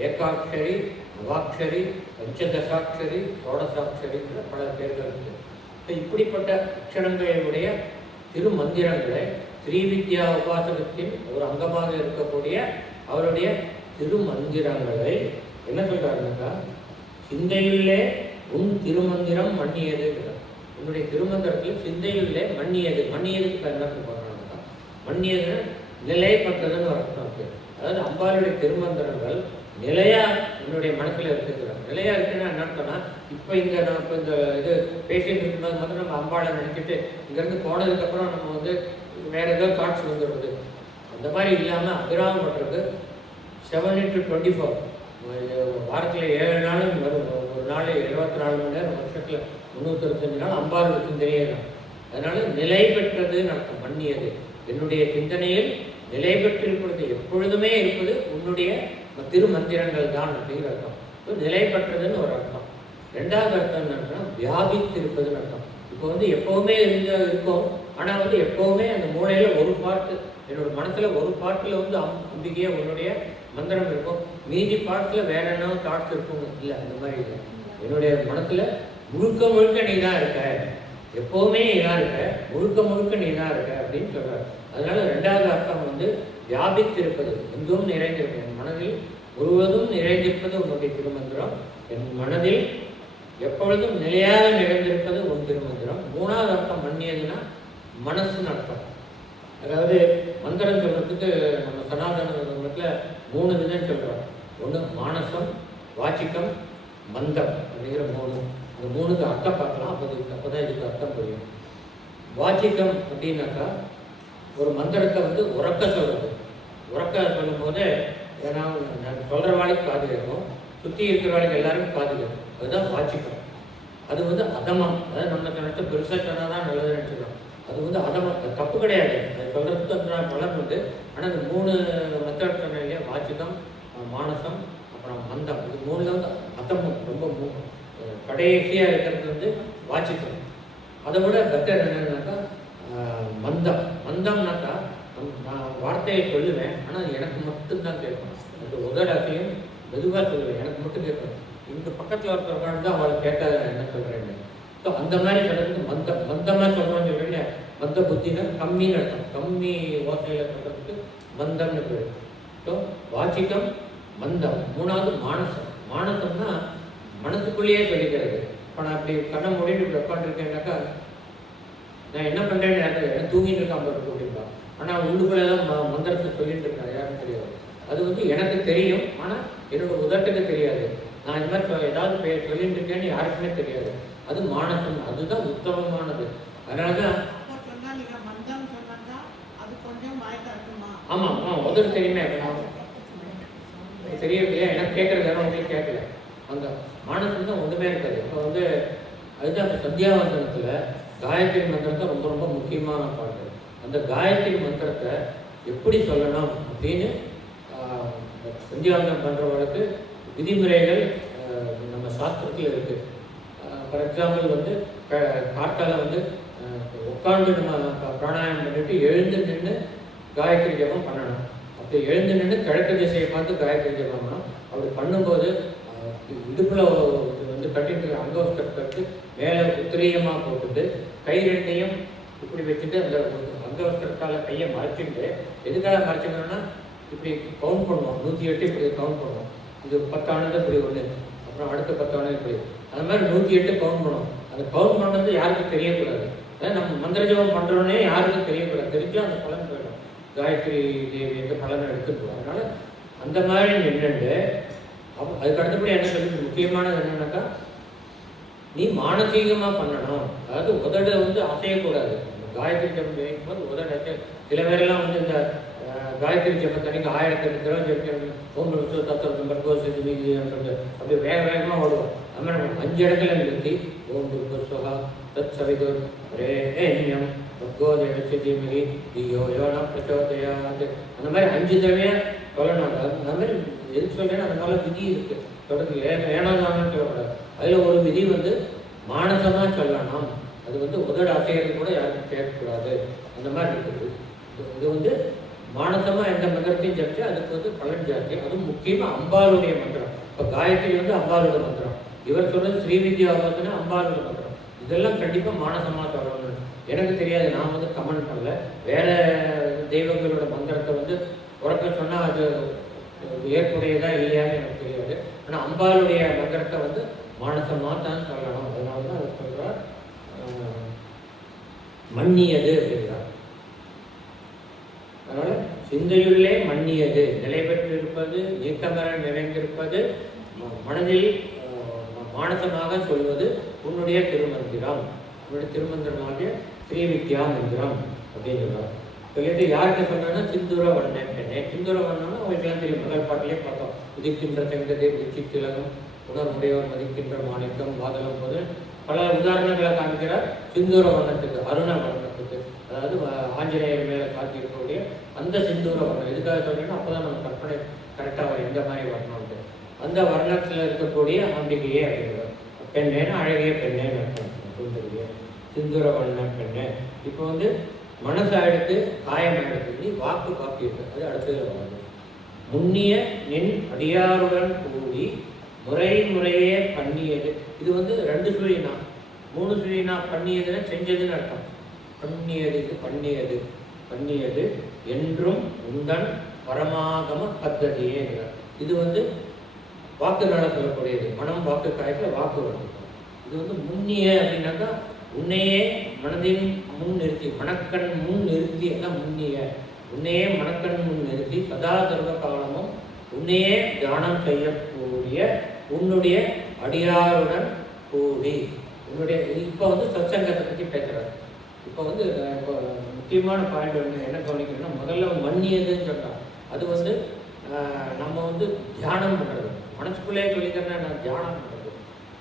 ஏகாட்சரி, நவாட்சரி, பஞ்சதசாட்சரி, சோடசாட்சரிங்கிற பல பேர்கள் இருக்குது. இப்போ இப்படிப்பட்ட அக்ஷரங்களுடைய திருமந்திரங்களை ஸ்ரீவித்யா உபாசகத்தின் ஒரு அங்கமாக இருக்கக்கூடிய அவருடைய திருமந்திரங்களை என்ன சொல்றாருனாக்கா, சிந்தையுள்ளே உன் திருமந்திரம் மன்னியது. உன்னுடைய திருமந்திரத்தில் சிந்தையுள்ளே மன்னியது. மன்னியதுக்கு என்ன சொல்றாருனாக்கா, மன்னியது நிலைப்பட்டதுன்னு ஒரு அர்த்தம் இருக்கு. அதாவது அம்பாளுடைய திருமந்திரங்கள் நிலையா என்னுடைய மனசில் இருக்குங்கிறாங்க. நிலையா இருக்குன்னா என்ன அர்த்தம்னா, இப்போ இங்கே நம்ம இப்போ இந்த இது பேசிட்டு இருக்கும்போது மட்டும் நம்ம அம்பாளை நினைச்சிட்டு இங்கேருந்து போனதுக்கப்புறம் நம்ம வந்து வேற ஏதோ தாட்ஸ் வந்துடுறது. அந்த மாதிரி இல்லாமல் அபிராமப்பட்டிருக்கு 7 into 24 வாரத்தில் 7 நாளும் வரும். ஒரு நாள் 24 மணி நேரம், வருஷத்தில் 365 நாள் அம்பாளுடைய சிந்தனையே தான். அதனால நிலை பெற்றதுன்னு அர்த்தம். மன்னியது என்னுடைய சிந்தனையில் நிலை பெற்றிருப்பது, எப்பொழுதுமே இருப்பது உன்னுடைய திருமந்திரங்கள் தான் அப்படிங்கிற அர்த்தம். இப்போ நிலை பெற்றதுன்னு ஒரு அர்த்தம். ரெண்டாவது அர்த்தம் என்னன்னா வியாபித்திருப்பதுன்னு அர்த்தம். இப்போ வந்து எப்போவுமே இருக்கும், ஆனால் வந்து எப்போவுமே அந்த மூளையில் ஒரு பாட்டு, என்னோட மனசில் ஒரு பாட்டில் வந்து அம்பிகையே உன்னுடைய மந்திரம் இருக்கும், மீதி பாட்டில் வேற என்ன தாட்ஸ் இருக்கும். இல்லை, அந்த மாதிரி இல்லை. என்னுடைய மனசில் முழுக்க முழுக்க நீ தான் இருக்க, எப்போவுமே நீ தான் இருக்க, முழுக்க முழுக்க நீ தான் இருக்க அப்படின்னு சொல்கிறார். அதனால ரெண்டாவது அர்த்தம் வந்து வியாபித்திருப்பது, எங்கும் நிறைந்திருப்பது. என் மனதில் முழுவதும் நிறைந்திருப்பது உன்னுடைய திருமந்திரம். என் மனதில் எப்பொழுதும் நிலையாக நிறைந்திருப்பது உன் திருமந்திரம். மூணாவது அர்த்தம் மன்னியதுன்னா மனசுன்னு அர்த்தம். அதாவது மந்திரம் சொல்றதுக்கு நம்ம சனாதன தர்மத்தில் 3 விதம் சொல்கிறோம். ஒன்று மானசம், வாச்சிக்கம், மந்தம் அப்படிங்கிற 3. இந்த 3க்கு அர்த்தம் பார்க்கலாம். அப்போதான் இதுக்கு அர்த்தம் புரியும். வாச்சிக்கம் அப்படின்னாக்கா ஒரு மந்திரத்தை வந்து உறக்க சொல்கிறது. உறக்க சொல்லும் போது ஏன்னா நான் சொல்கிற வாழைக்கு காது கேட்கும், சுற்றி இருக்கிற வாழைக்கு எல்லாருக்கும் காது கேட்கும். அதுதான் வாச்சிக்கம். அது வந்து அதமம். அதாவது நம்ம நினைச்ச பெருசாக சொன்னால் தான் நல்லதுன்னு நினச்சிக்கிறோம். அது வந்து அதமம், அது தப்பு கிடையாது. அது சொல்கிறதுக்கு அந்த பலன் உண்டு. ஆனால் இந்த 3 மெத்தட் சொன்ன இல்லையா, வாச்சிக்கம், மானசம், அப்புறம் மந்தம், இது 3ல் வந்து அதமம் ரொம்ப கடைசியாக இருக்கிறது வந்து வாச்சிக்கம். அதை விட பெட்டர் என்னன்னாக்கா மந்தம். மந்தம்னாக்கா நான் வார்த்தையை சொல்லுவேன், ஆனால் எனக்கு மட்டும்தான் கேட்கும். அந்த உதடாத்தையும் மெதுவாக சொல்லுவேன், எனக்கு மட்டும் கேட்கும். இந்த பக்கத்தில் ஒருத்தவர்கள் தான் அவளை கேட்டால் என்ன சொல்கிறேன்னு. ஸோ அந்த மாதிரி சொல்கிறதுக்கு மந்தமாக சொல்கிறோன்னு சொல்கிறேன். மந்த புத்தினா கம்மின்னு அர்த்தம். கம்மி ஓசையில் சொல்கிறதுக்கு மந்தம்னு பேர். ஸோ வாச்சிக்கம், மந்தம். மூணாவது மானசம். மானசம்னா மனசுக்குள்ளேயே சொல்லிக்கிறது. இப்போ நான் அப்படி கண்ணை மூடிட்டு இப்படி உட்காந்துருக்கேன்னாக்கா நான் என்ன பண்ணுறேன்னு எனக்கு தூங்கிட்டு இருக்கான் போட்டு அப்படின்பா. ஆனால் உள்ளுக்குள்ளே தான் மந்திரத்தை சொல்லிட்டு இருக்கேன், யாரும் தெரியாது. அது வந்து எனக்கு தெரியும், ஆனால் என்னோட உதட்டுக்கு தெரியாது. நான் இந்த மாதிரி ஏதாவது சொல்லிட்டு இருக்கேன்னு யாருக்குமே தெரியாது. அது மானசம், அதுதான் உத்தமமானது. அதனால தான் ஆமாம் உதட்டு தெரியுமே. தெரியல, எனக்கு கேட்கறது யாரும் உங்களுக்கு கேட்கல. அந்த மானசம் தான் ஒன்றுமே இருக்காது. இப்போ வந்து அதுதான் இப்போ சந்தியாவந்தனத்தில் காயத்ரி மந்திரத்தை ரொம்ப ரொம்ப முக்கியமான பாட்டு. அந்த காயத்ரி மந்திரத்தை எப்படி சொல்லணும் அப்படின்னு சந்தியாவந்தனம் பண்ணுறவங்களுக்கு விதிமுறைகள் நம்ம சாஸ்திரத்தில் இருக்குது. ஃபார் எக்ஸாம்பிள் வந்து கார்த்தால வந்து உட்காந்து நம்ம பிராணாயாமம் பண்ணிட்டு எழுந்து நின்று காயத்ரி ஜபம் பண்ணணும். அப்படி எழுந்து நின்று கிழக்கு திசையை பார்த்து காயத்ரி ஜபம் பண்ணணும். அப்படி பண்ணும்போது இடுப்பில் வந்து கட்டிட்டு அங்கவஸ்திரம் கட்டு மேலே உத்திரியமாக போட்டுட்டு கை ரெண்டையும் இப்படி வச்சுட்டு அந்த அங்கவஸ்திரத்தால் கையை மறைச்சிட்டு, எதுக்காக மறைச்சிக்கணும்னா இப்படி கவுண்ட் பண்ணுவோம். 108 இப்படி கவுண்ட் பண்ணுவோம். இது 10 ஆனது இப்படி ஒன்று, அப்புறம் அடுத்த 10 ஆனது இப்படி, அந்த மாதிரி 108 கவுண்ட் பண்ணுவோம். அந்த கவுண்ட் பண்ணது யாருக்கும் தெரியக்கூடாது. நம்ம மந்திர ஜபம் பண்ணுறோன்னே யாருக்கும் தெரியக்கூடாது. தெரிஞ்சால் அந்த பலன் போயிடும். காயத்ரி தேவி எந்த பலனை எடுத்துட்டு. அதனால அந்த மாதிரி நின்றுட்டு அதுக்கு அடுத்தபடி என்ன சொல்லி முக்கியமானது என்னன்னாக்கா, நீ மானசீகமாக பண்ணணும். அதாவது உதட வந்து அசையக்கூடாது. காயத்ரி ஜபம் ஜெயிக்கும் போது உதட அசைய. சில பேரெல்லாம் வந்து இந்த காயத்ரி ஜபத்தன்னைக்கு 1008 தடவை ஜெயிக்கணும், ஓம் தத்துவம் பர்கோசி அப்படி வேக வேகமாக ஓடுவோம். அது மாதிரி நம்ம 5 இடத்துல நிறுத்தி ஓம் துர்கோஸ்வகா தத் சவிதுர் ரேண்யம் பர்கோதேவசிமி தியோ யோனா பிரச்சோதயாத் அந்த மாதிரி 5 தடவையாக சொல்லணும். அந்த மாதிரி எதுக்கு சொல்றேன்னா அதனால விதி இருக்கு. தொடர்ந்து ஏனாதானம் சொல்லக்கூடாது. அதில் ஒரு விதி வந்து மானசமாக சொல்லணும். அது வந்து உதட அசைகிறது கூட யாருக்கும் கேட்கக்கூடாது. அந்த மாதிரி இருக்குது. இது வந்து மானசமாக எந்த மந்திரத்தையும் ஜபிச்சு அதுக்கு வந்து பலன் ஜாஸ்தி. அதுவும் முக்கியமாக அம்பாளுடைய மந்திரம். இப்போ காயத்ரி வந்து அம்பாளுடைய மந்திரம், இவர் சொல்றது ஸ்ரீவித்யா பார்த்தோன்னா அம்பாளுடைய மந்திரம். இதெல்லாம் கண்டிப்பாக மானசமாக சொல்லணும். எனக்கு தெரியாது, நான் வந்து கமெண்ட் பண்ணல. வேற தெய்வங்களோட மந்திரத்தை வந்து உறக்க சொன்னால் அது ஏற்புடையதா இல்லையான்னு எனக்கு தெரியாது. ஆனால் அம்பாளுடைய மந்திரத்தை வந்து மானசமாக தான் சொல்லணும். அதனால தான் அவர் சொல்கிறார் மன்னியது அப்படிங்கிறார். அதனால சிந்தையுள்ளே மன்னியது, நிலை பெற்று இருப்பது, நீக்கமர நிறைந்திருப்பது, மனதில் மானசமாக சொல்வது உன்னுடைய திருமந்திரம், உன்னுடைய திருமந்திரமாகிய ஸ்ரீவித்யா மந்திரம் அப்படின்னு சொல்றார். சொல்லிட்டு யார்கிட்ட சொன்னா சிந்தூர வண்ணன் பெண்ணே. சிந்தூர வண்ணம்னா அவங்களுக்குலாம் தெரியும். முதல் பாட்டிலே பார்த்தோம். உதிக்கின்ற செங்கதை உச்சி திலகம் உணர்வுடையவர் மதிக்கின்ற மாணிக்கம் வாதலம் போது பல உதாரணங்களை காமிக்கிறார். சிந்தூர வண்ணத்துக்கு, அருண வண்ணத்துக்கு, அதாவது ஆஞ்சநேயர் மேலே காட்டியிருக்கக்கூடிய அந்த சிந்தூர வர்ணம். எதுக்காக சொல்றேன்னா அப்போதான் நம்ம கற்பனை கரெக்டாக வரும். இந்த மாதிரி வர்ணம்ட்டு அந்த வர்ணத்தில் இருக்கக்கூடிய அம்பிகையே அப்படிங்கிறார். பெண்ணேன்னு அழகிய பெண்ணேன்னு அர்த்தம் சொல்லுங்க. சிந்தூர வண்ணம் பெண்ணே. இப்போ வந்து மனசை எடுத்து காயம் எடுத்து நீ வாக்கு காப்பியிருக்கு. அது அடுத்தது வரும். முன்னிய நின் அடியாருடன் கூடி முறை முறையே பண்ணியது. இது வந்து 2 சுழினா 3 சுழினா பண்ணியதுன்னா செஞ்சதுன்னு அர்த்தம். பண்ணியது, இது பண்ணியது, பண்ணியது என்றும் உந்தன் பரமாகம பத்ததியே. இது வந்து வாக்குனால சொல்லக்கூடியது. மனம் வாக்கு காயத்தில் வாக்கு வரும். இது வந்து முன்னிய அப்படின்னாக்கா உன்னையே மனதின் முன் நிறுத்தி, மணக்கண் முன் நிறுத்தி எல்லாம் முன்னிய. உன்னையே மணக்கண் முன் நிறுத்தி சதா சர்வ காலமும் உன்னையே தியானம் செய்யக்கூடிய உன்னுடைய அடியாருடன் கூடி உன்னுடைய. இப்போ வந்து சத்சங்கத்தை பற்றி பேசுகிறார். இப்போ வந்து இப்போ முக்கியமான பாயிண்ட் வந்து என்ன கவனிக்கணும்னா, முதல்ல மன்னியதுன்னு சொல்கிறார். அது வந்து நம்ம வந்து தியானம் பண்ணுறது. மனசுக்குள்ளே சொல்லிக்கிறேன்னா நான் தியானம் பண்ணுறது.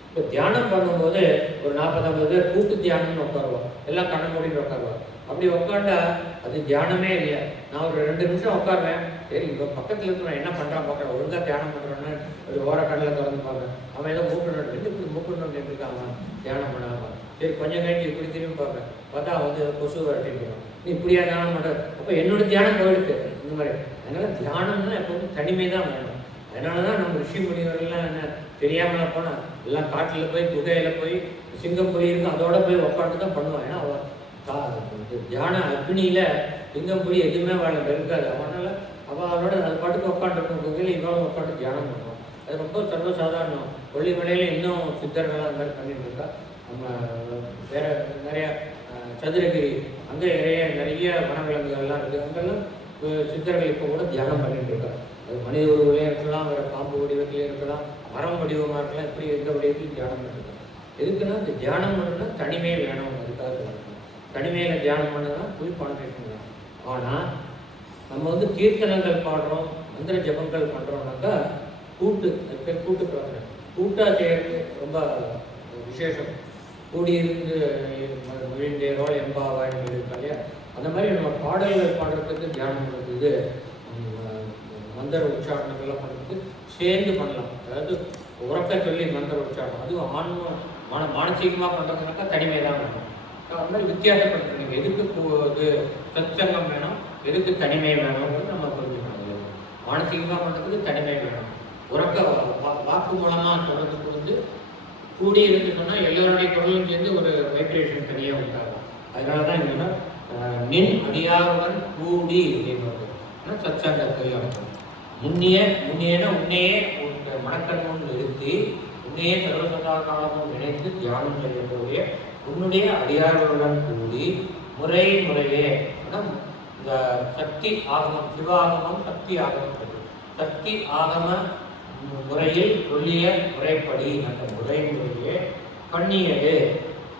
இப்போ தியானம் பண்ணும்போது ஒரு 40-50 பேர் கூட்டு தியானம்னு உட்காருவோம். எல்லாம் கண்ண மூடிட்டு உட்காருவோம். அப்படி உட்காண்டா அது தியானமே இல்லையா. நான் ஒரு 2 நிமிஷம் உட்காருவேன். சரி இப்போ பக்கத்தில் இருக்கிற என்ன பண்ணுறான் பார்க்குறேன், ஒழுங்காக தியானம் பண்ணுறோன்னு ஒரு ஓர கடலில் திறந்து பார்க்குறேன். அவன் ஏதோ மூக்கணும் இப்படி மூக்கணும் இருக்கான், தியானம் பண்ணாமல். சரி கொஞ்சம் கழிச்சு இப்படி திரும்பி பார்ப்பேன். பார்த்தா வந்து கொசு வரட்டின்னு நீ இப்படியா தியானம் பண்ணுற. அப்போ என்னோட தியானம் போயிடுது இந்த மாதிரி. அதனால தியானம்னா எப்போதும் தனிமை தான் வேணும். அதனால தான் நம்ம ரிஷி முனிவர்கள்லாம் என்ன தெரியாமல் போனால் எல்லாம் காட்டில் போய் குகையில் போய் சிங்கம் புலி இருக்கும் அதோட போய் உட்காந்து தான் பண்ணுவான். ஏன்னா அவன் தியான அக்னியில் சிங்கம் புலி எதுவுமே வாழ இருக்காது. அவனால் அவளோட அது பாட்டுக்கு உட்காந்துருக்கும் குகையில் இவளும் உட்காந்து தியானம் பண்ணுவான். அது ரொம்ப சர்வசாதாரணம். கொல்லிமலையில் இன்னும் சித்தர்களாக அந்த மாதிரி பண்ணிட்டு இருக்கா. நம்ம வேற நிறையா சதுரகிரி அங்கே நிறைய வனவிலங்குகள்லாம் இருக்குது. அங்கெல்லாம் சித்தர்கள் இப்போ கூட தியானம் பண்ணிட்டு இருக்காங்க. அது மனித உருவிலையும் இருக்கலாம், வேறு பாம்பு வடிவத்திலையும் இருக்கலாம், மரம் வடிவமாக இருக்கலாம். இப்படி எந்த வடிவத்திலையும் தியானம் பண்ணிருக்காங்க. எதுக்குன்னா இந்த தியானம் பண்ணுன்னா தனிமையே வேணும். அதுக்காக சொல்லணும். தனிமையில் தியானம் பண்ணுன்னா போய் பணம் கேட்கணும். ஆனால் நம்ம வந்து கீர்த்தனங்கள் பாடுறோம், மந்திர ஜபங்கள் பண்ணுறோம்னாக்கா கூட்டு, அது பேர் கூட்டு பிரார்த்தனை. கூட்டாக செய்கிறது ரொம்ப விசேஷம். கூடியிருந்து மொழிந்தேரோல் எம்பாவான்னு சொல்லியிருக்கா இல்லையா. அந்த மாதிரி நம்ம பாடல்கள் பாடுறதுக்கு தியானம் பண்ணுறது, இது மந்திர உச்சாரணங்கள்லாம் பண்ணுறதுக்கு சேர்ந்து பண்ணலாம். அதாவது உறக்க சொல்லி மந்திர உச்சாரணம், அதுவும் மானசீகமாக பண்ணுறதுனாக்கா தனிமை தான் வேணும். அந்த மாதிரி வித்தியாசப்படுத்துறீங்க, எதுக்கு இது சத்சங்கம் வேணும், எதுக்கு தனிமை வேணுங்கிறது நம்ம புரிஞ்சுக்கணும். மானசீகமாக பண்ணுறதுக்கு தனிமை வேணும், உறக்க வாக்கு மூலமாக சொல்கிறதுக்கு வந்து கூடி இருந்து சொன்னால் எல்லோருடைய குரலும் சேர்ந்து ஒரு வைப்ரேஷன் தனியாக உண்டாகும். அதனால தான் என்னென்னா நின் அடியாருடன் கூடி அப்படின்னு சத்சங்கத்தில் நடக்கும். முன்னியேன்னா உன்னையே மனக்கண்முன் நிறுத்தி உன்னையே சர்வசதா காலமும் நினைத்து தியானம் செய்யக்கூடிய உன்னுடைய அடியார்களுடன் கூடி முறையே இந்த சக்தி ஆகமம், சிவ ஆகமம், சக்தி ஆகமம், சக்தி ஆகம முறையில் சொல்லிய முறைப்படி அந்த முறையே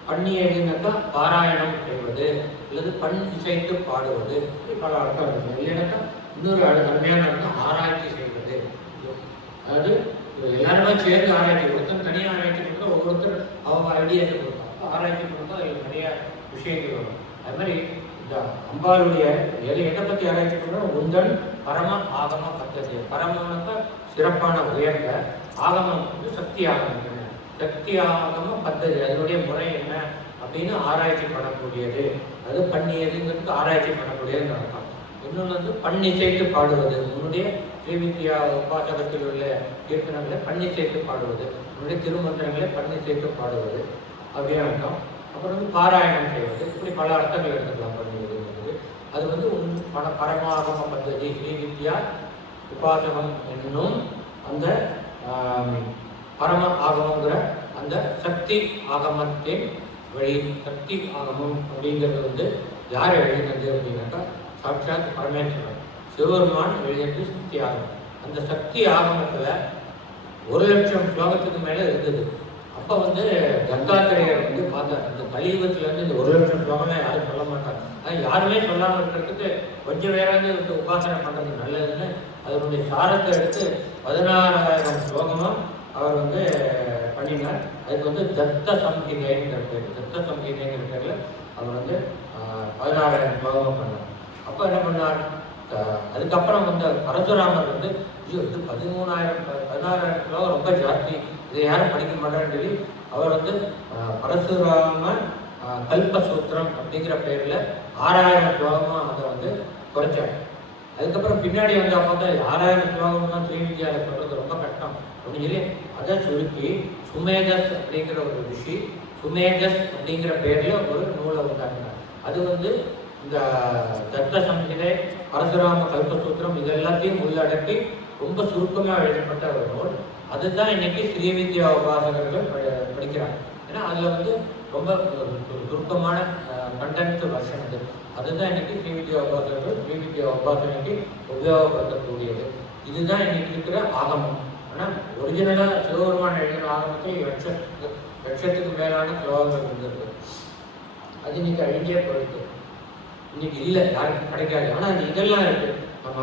பண்ணியதுனாக்கா பாராயணம் செய்வது அல்லது பண் இசைத்து பாடுவது, பல அர்த்தம் இருக்கு. இல்லைனாக்கா இன்னொரு அருமையான அர்த்தம் ஆராய்ச்சி செய்வது. அதாவது எல்லாருமே சேர்ந்து ஆராய்ச்சி, ஒருத்தர் தனியாக ஆராய்ச்சி பண்ணுறோம், ஒவ்வொருத்தர் அவங்க ஐடியாஸை கொடுப்பாங்க. ஆராய்ச்சி பண்ணுறோம், அதில் நிறைய விஷயங்கள் வரும். அது மாதிரி இந்த அம்பாளுடைய எதை பற்றி ஆராய்ச்சி பண்ணுறோம், உந்தன் பரம ஆகம பத்ததி. பரமனாக்கா சிறப்பான உயர்ந்த, ஆகமம் வந்து சக்தி ஆகமம், சக்தி ஆகம பத்ததி அதனுடைய முறை என்ன அப்படின்னு ஆராய்ச்சி பண்ணக்கூடியது. அது பண்ணியதுங்கிறது ஆராய்ச்சி பண்ணக்கூடியதுன்னு அர்த்தம். இன்னொன்று வந்து பண்ணிசைத்து பாடுவது, உன்னுடைய ஸ்ரீவித்யா உபாசகத்தில் உள்ள கீர்த்தனங்களை பண்ணிசைத்து பாடுவது, உன்னுடைய திருமந்திரங்களை பண்ணிசைத்து பாடுவது அப்படின்னு அர்த்தம். அப்புறம் வந்து பாராயணம் செய்வது, இப்படி பல அர்த்தங்கள் எடுத்துக்கலாம். பண்ணுவதுங்கிறது அது வந்து பரமாகம பద్ధதி, ஸ்ரீவித்யா உபாசகம் என்னும் அந்த பரம ஆகமங்கிற அந்த சக்தி ஆகமத்தின் வழி. சக்தி ஆகமம் அப்படிங்கிறது வந்து யார் எழுதினது அப்படின்னாக்கா சாட்சாத் பரமேஸ்வரன் சிவபெருமான் எழுதினது சக்தி ஆகமம். அந்த சக்தி ஆகமத்தில் 1,00,000 ஸ்லோகத்துக்கு மேலே இருந்தது. அப்போ வந்து தத்தாத்திரேயர் வந்து பார்த்தார், இந்த கலியுகத்துலேருந்து இந்த 1,00,000 ஸ்லோகம்லாம் யாரும் சொல்ல மாட்டாங்க, ஆனால் யாருமே சொல்லாமல் இருக்கிறதுக்கு கொஞ்சம் வேறாவது உபாசனை பண்ணுறது நல்லதுன்னு அதனுடைய சாரத்தை எடுத்து 16,000 ஸ்லோகமாக அவர் வந்து பண்ணினார். அதுக்கு வந்து தத்த சம்ஹிதைங்கிற பேர், தத்த சம்ஹிதைங்கிற பேரில் அவர் வந்து 16,000 ஸ்லோகமாக பண்ணார். அப்போ என்ன பண்ணார், அதுக்கப்புறம் வந்து பரசுராமர் வந்து ஐயோ இது 16,000 ஸ்லோகம் ரொம்ப ஜாஸ்தி, இதை யாரும் படிக்க மாட்டாருன்னு சொல்லி அவர் வந்து பரசுராம கல்பசூத்திரம் அப்படிங்கிற பேரில் 6,000 ஸ்லோகமாக அதை வந்து குறைச்சார். அதுக்கப்புறம் பின்னாடி வந்து பார்த்தா 6,000 ஸ்லோகம்னா ஸ்ரீவித்யாவில் சொல்கிறது ரொம்ப கஷ்டம் அப்படின்னு சொல்லி அதை சுருக்கி சுமேதஸ் அப்படிங்கிற ஒரு ரிஷி, சுமேதஸ் அப்படிங்கிற பேரில் ஒரு நூலை உண்டாக்குனார். அது வந்து இந்த தத்த சம்ஹிதை, பரசுராம கல்பசூத்திரம் இது எல்லாத்தையும் உள்ளடக்கி ரொம்ப சுருக்கமாக எழுதப்பட்ட ஒரு நூல். அதுதான் இன்னைக்கு ஸ்ரீவித்யா உபாசகர்கள் படிக்கிறாங்க. ஏன்னா அதில் வந்து ரொம்ப சுருக்கமான கண்டென்ட் வெர்ஷன் அது. அதுதான் இன்னைக்கு ஸ்ரீவித்யா உபாசகர்கள் ஸ்ரீவித்யா உபாசனைக்கு உபயோகப்படுத்தக்கூடியது. இதுதான் இன்னைக்கு இருக்கிற ஆகமம். ஆனால் ஒரிஜினலாக சிவபெருமான் எழுதின ஆகமத்தில் லட்சத்துக்கு மேலான ஸ்லோகங்கள் இருந்திருக்கு. அது இன்னைக்கு அழிஞ்சே போயிடுது, இன்னைக்கு இல்லை, யாருக்கும் கிடைக்காது. ஆனால் இதெல்லாம் இருக்கு, நம்ம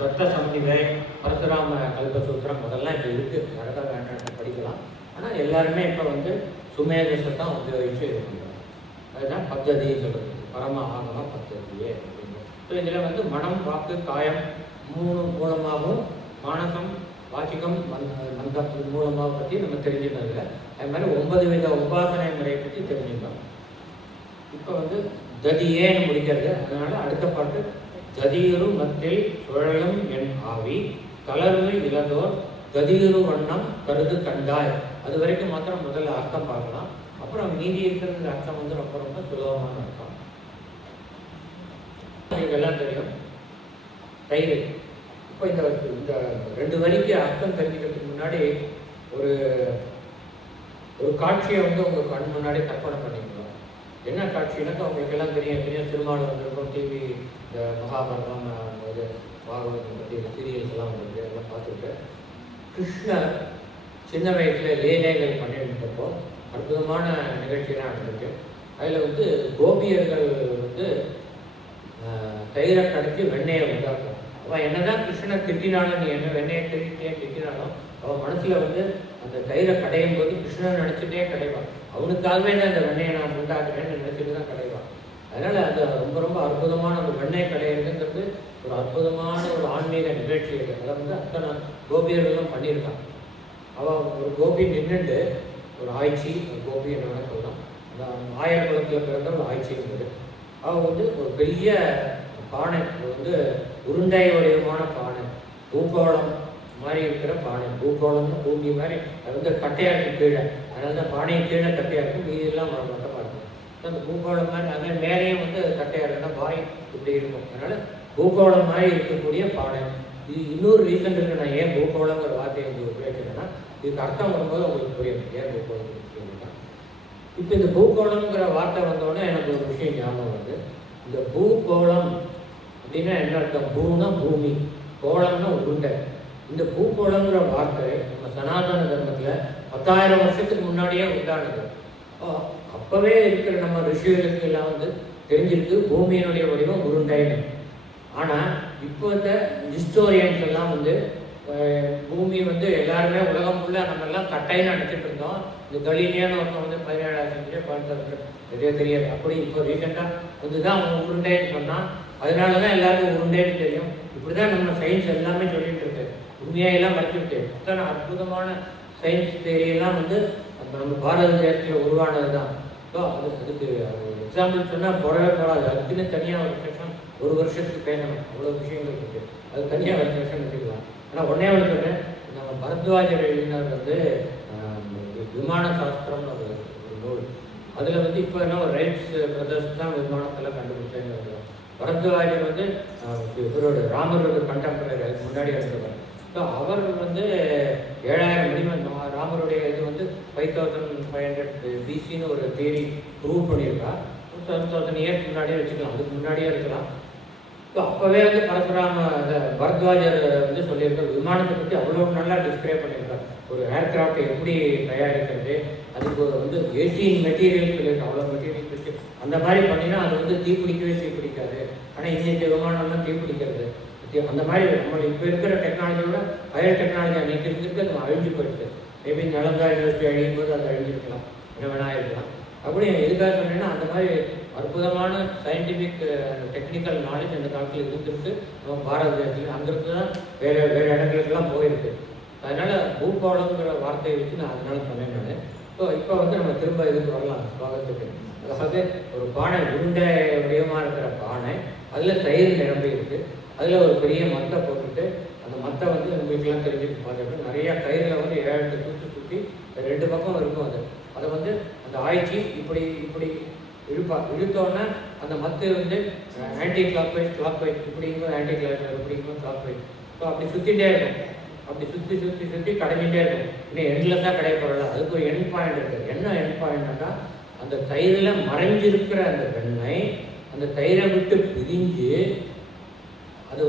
தத்த சம்ஹிதை, பரசுராம கல்பசூத்திரம் அதெல்லாம் இப்போ இருக்குது, யாருக்கா வேண்டாம் படிக்கலாம். ஆனால் எல்லாருமே இப்போ வந்து சுமேதஸை தான் உபயோகிச்சு இருக்கிறாங்க. அதுதான் பத்ததி சொல்கிறது, பரம ஆகம பத்ததியே அப்படின்னு. ஸோ இதில் வந்து மனம், வாக்கு, காயம் 3 மூலமாகவும் மானசம், வாச்சிகம், மந்தம் மூலமாக பற்றி நம்ம தெரிஞ்சுக்கிறதில்ல. அது மாதிரி 9 வித உபாசனை முறையை பற்றி தெரிஞ்சுக்கணும். இப்போ வந்து ததியேன்னு முடிக்கிறது. அதனால அடுத்த பாட்டு ததியுரு மத்தில் சுழலும் என் ஆவி தளர்வு இழந்தோர் கதியுரு வண்ணம் கருது கண்டாய். அது வரைக்கும் மாத்திரம் முதல்ல அர்த்தம் பார்க்கலாம். அப்புறம் மீதி இருக்கிறது அர்த்தம் வந்து ரொம்ப ரொம்ப சுலபமான அர்த்தம். இதெல்லாம் தெரியும். தயிர். இப்போ இந்த 2 வரிக்கு அர்த்தம் தெரிஞ்சுக்கிறதுக்கு முன்னாடி ஒரு காட்சியை வந்து உங்கள் கண் முன்னாடி கற்பனை பண்ணிக்கலாம். என்ன காட்சினாக்கா உங்களுக்கு எல்லாம் தெரியும், சினிமாவில் வந்திருக்கும், டிவி இந்த மகாபாரதம், இது பாகவதம் பற்றி சீரியல்ஸ் எல்லாம் வந்துருக்கு, அதெல்லாம் பார்த்துட்டு கிருஷ்ணர் சின்ன வயசில் லீலைகள் பண்ணிட்டு அற்புதமான நிகழ்ச்சியெல்லாம் நடந்திருக்கு. அதில் வந்து கோபியர்கள் வந்து தயிரை கடைச்சி வெண்ணெயை உண்டாக்கும். அவன் என்னதான் கிருஷ்ணனை திட்டினாலும், நீ என்ன வெண்ணெயை திட்டினாலும் அவன் மனசில் வந்து அந்த தயிரை கடையும் போது கிருஷ்ணனை நினச்சிட்டே கடைவான். அவனுக்காகவே தான் அந்த வெண்ணெயை நான் உண்டாக்குறேன்னு நினச்சிட்டு தான் கடைவான். அதனால் அது ரொம்ப ரொம்ப அற்புதமான ஒரு வெண்ணெய் கடையிறதுங்கிறது ஒரு அற்புதமான ஒரு ஆன்மீக நிகழ்ச்சி. அதை வந்து அத்தனை கோபியர்களும் பண்ணியிருக்காங்க. அவள் ஒரு கோபி நின்றுட்டு ஒரு ஆய்ச்சி ஒரு கோபி என்ன சொல்லலாம், அந்த ஆயர் குளத்தில் பிறந்த ஒரு ஆய்ச்சி இருந்தது. அவள் வந்து ஒரு பெரிய பானை, அது வந்து உருண்டை வடிவமான பானை, பூகோளம் மாதிரி இருக்கிற பானை. பூகோளம்னு பூமி மாதிரி, அது வந்து கட்டையாக இருக்கும் கீழே, அதனால தான் பானையும் கீழே கட்டையாக இருக்கும், மீதெல்லாம் மட்டமாக இருக்கும். அந்த பூகோளம் மாதிரி அதே மேலேயும் வந்து கட்டையாக இருக்குன்னா வாய் இப்படி இருக்கும், அதனால பூகோளம் மாதிரி இருக்கக்கூடிய பானை. இது இன்னொரு ரீசன் இருக்கு, நான் ஏன் பூகோளங்கிற வார்த்தையை வந்து உபயோகிக்கிறேன்னா இதுக்கு அர்த்தம் வரும்போது உங்களுக்கு புரியும் ஏன் பூகோளம் இருக்குன்னா. இப்போ இந்த பூகோளம்ங்கிற வார்த்தை வந்தோடனே எனக்கு ஒரு விஷயம் ஞாபகம் வருது. இந்த பூகோளம் அப்படின்னா என்ன அர்த்தம்? பூனா பூமி, கோளம்னா உருண்டை. இந்த பூகோளங்கிற வார்த்தை நம்ம சனாதன தர்மத்தில் 10,000 வருஷத்துக்கு முன்னாடியே உண்டானது. அப்போவே இருக்கிற நம்ம ரிஷிகளுக்கு எல்லாம் வந்து தெரிஞ்சிருக்கு பூமியினுடைய வடிவம் உருண்டைன்னு. ஆனால் இப்போ இந்த ஹிஸ்டோரியன்ஸ் எல்லாம் வந்து பூமி வந்து எல்லாருமே உலகம் ஃபுல்லாக நம்மெல்லாம் கட்டைன்னு நினச்சிட்டு இருந்தோம். இந்த கலீலியான்னு ஒருத்தன் வந்து 17ஆம் செஞ்சுரி 18 தெரியாது. அப்படி இப்போ ரீசெண்டாக வந்து தான் அவங்க உருண்டைன்னு சொன்னால் அதனால தான் எல்லாருக்கும் உருண்டைன்னு தெரியும். இப்படி தான் நம்ம சயின்ஸ் எல்லாமே சொல்லிட்டு இருக்கு. உண்மையாயெல்லாம் படிச்சுட்டு அத்தனை அற்புதமான சயின்ஸ் தேரியெல்லாம் வந்து நம்ம பாரத தேசத்தில் உருவானது தான். ஸோ அதுக்கு எக்ஸாம்பிள் சொன்னால் போடவே போடாது. அதுக்குன்னு தனியாக ஒரு செஷன் ஒரு வருஷத்துக்கு பேசணும், அவ்வளோ விஷயங்கள் இருக்குது. அது தனியாக ஒரு செஷன் வச்சுக்கலாம். ஆனால் ஒன்றே ஒன்று சொன்னேன், நம்ம பரத்வாஜர் எழுதினது வந்து விமான சாஸ்திரம்னு ஒரு நூல். அதில் வந்து இப்போ என்ன ஒரு ரைட்ஸ் பிரதர்ஸ் தான் விமானத்தெல்லாம் கண்டுபிடிச்சேன்னு. பரத்வாஜர் வந்து இவரோட ராமரோட கண்டெம்பரரி, அதுக்கு முன்னாடி இருந்தவர். ஸோ அவர் வந்து 7,000 மணிமன் ராமருடைய இது வந்து 5500 BCன்னு ஒரு தியரி ப்ரூவ் பண்ணியிருக்கா. 7,000 இயர்ஸ் முன்னாடியே வச்சுக்கலாம், அதுக்கு முன்னாடியே இருக்கலாம். ஸோ அப்போவே வந்து பரசுராம பரத்வாஜர் வந்து சொல்லியிருக்கார், விமானத்தை பற்றி அவ்வளோ நல்லா டிஸ்கிரைப் பண்ணியிருக்கார். ஒரு ஏர்கிராஃப்ட் எப்படி தயாரிக்கிறது, அதுக்கு வந்து 18 மெட்டீரியல் சொல்லியிருக்கோம், அவ்வளோ மெட்டீரியல் வச்சு அந்த மாதிரி பண்ணினா அது வந்து தீப்பிடிக்காது. ஆனால் இன்னைக்கு விமானம்லாம் தீப்பிடிக்கிறது அந்த மாதிரி நம்ம இப்போ இருக்கிற டெக்னாலஜியோட ஹையர் டெக்னாலஜி அன்றைக்கி இருந்துட்டு அது அழிஞ்சு போயிடுது. மேபி நலந்தா யூனிவர்சிட்டி அழியும் போது அது அழிஞ்சிருக்கலாம், என்ன வேணா இருக்கலாம். அப்படி எதுக்காக சொன்னேன்னா அந்த மாதிரி அற்புதமான சயின்டிஃபிக் டெக்னிக்கல் நாலேஜ் அந்த காலத்தில் இருந்துருக்கு நம்ம பாரத தேசத்தில். அங்கிருந்து தான் வேறு இடங்களுக்கெல்லாம் போயிருக்கு. அதனால் பூகோளங்கிற வார்த்தையை வச்சு நான் அதனால சொன்னேன் நான். ஸோ இப்போ வந்து நம்ம திரும்ப இதுக்கு வரலாம் ஸ்லோகத்துக்கு. அதாவது ஒரு பானை, உருண்டை வடிவமாக இருக்கிற பானை, அதில் தயிர் நிரம்பி இருக்குது. அதில் ஒரு பெரிய மத்தை போட்டுட்டு அந்த மத்தை வந்து உங்களுக்கெல்லாம் தெரிஞ்சுட்டு பார்த்துட்டு நிறையா கயிறில் வந்து 7 சுற்றி 2 பக்கம் இருக்கும். அதை வந்து அந்த ஆய்ச்சி இப்படி இழுத்தோன்னே அந்த மத்து வந்து ஆன்டி கிளாக் வைஸ் இப்படிங்கும் ஆன்டி கிளாக் இப்படிங்கும் கிளாக் வைஸ். ஸோ அப்படி சுற்றிகிட்டே இருக்கும், அப்படி சுற்றி கடைஞ்சிட்டே இருக்கும். இன்னும் எண்ட்லெஸ்ஸாக கடைய போகிறல, அதுக்கு ஒரு எண்ட் பாயிண்ட் இருக்குது. என்ன எண்ட் பாயிண்ட்னா அந்த தயிரில் மறைஞ்சிருக்கிற அந்த வெண்ணெய் அந்த தயிரை விட்டு பிரிஞ்சு அது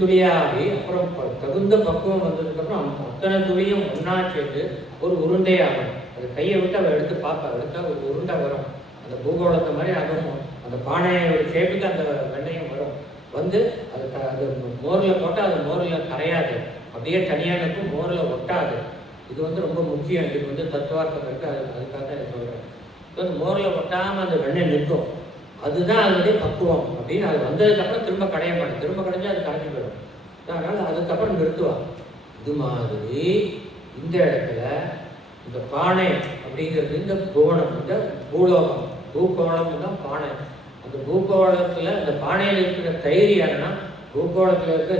துளியாகி அப்புறம் தகுந்த பக்குவம் வந்ததுக்கப்புறம் அத்தனை துளியும் ஒன்றா சேர்த்து ஒரு உருண்டையாகும். அது கையை விட்டு அவள் எடுத்து பார்ப்பா, எடுத்தா ஒரு உருண்டை வரும். அந்த பூகோளத்தை மாதிரி அதுவும் அந்த பானையோட ஷேப்புக்கு அந்த வெண்ணையும் வரும். வந்து அது மோரில் போட்டால் அது மோரில் கரையாது, அப்படியே தனியாக இருக்கும், மோரில் ஒட்டாது. இது வந்து ரொம்ப முக்கியம். இதுக்கு வந்து தத்துவார்த்தம் இருக்குது, அதுக்காக தான் இதை சொல்கிறேன். ஸோ அந்த மோரில் ஒட்டாமல் அந்த வெண்ணெய் நிற்கும், அதுதான் அதனுடைய பக்குவம் அப்படின்னு. அது வந்ததுக்கப்புறம் திரும்ப கடைய மாட்டேன், திரும்ப கடைஞ்சா அது கரைஞ்சி போயிடும். அதனால் அதுக்கப்புறம் நிறுத்துவாங்க. இது மாதிரி இந்த இடத்துல இந்த பானை அப்படிங்கிறது இந்த புவனம், இந்த பூலோகம், பூகோளம் தான் பானை. அந்த பூகோளத்தில் அந்த பானையில் இருக்கிற தயிர் யாருன்னா பூகோளத்தில் இருக்கிற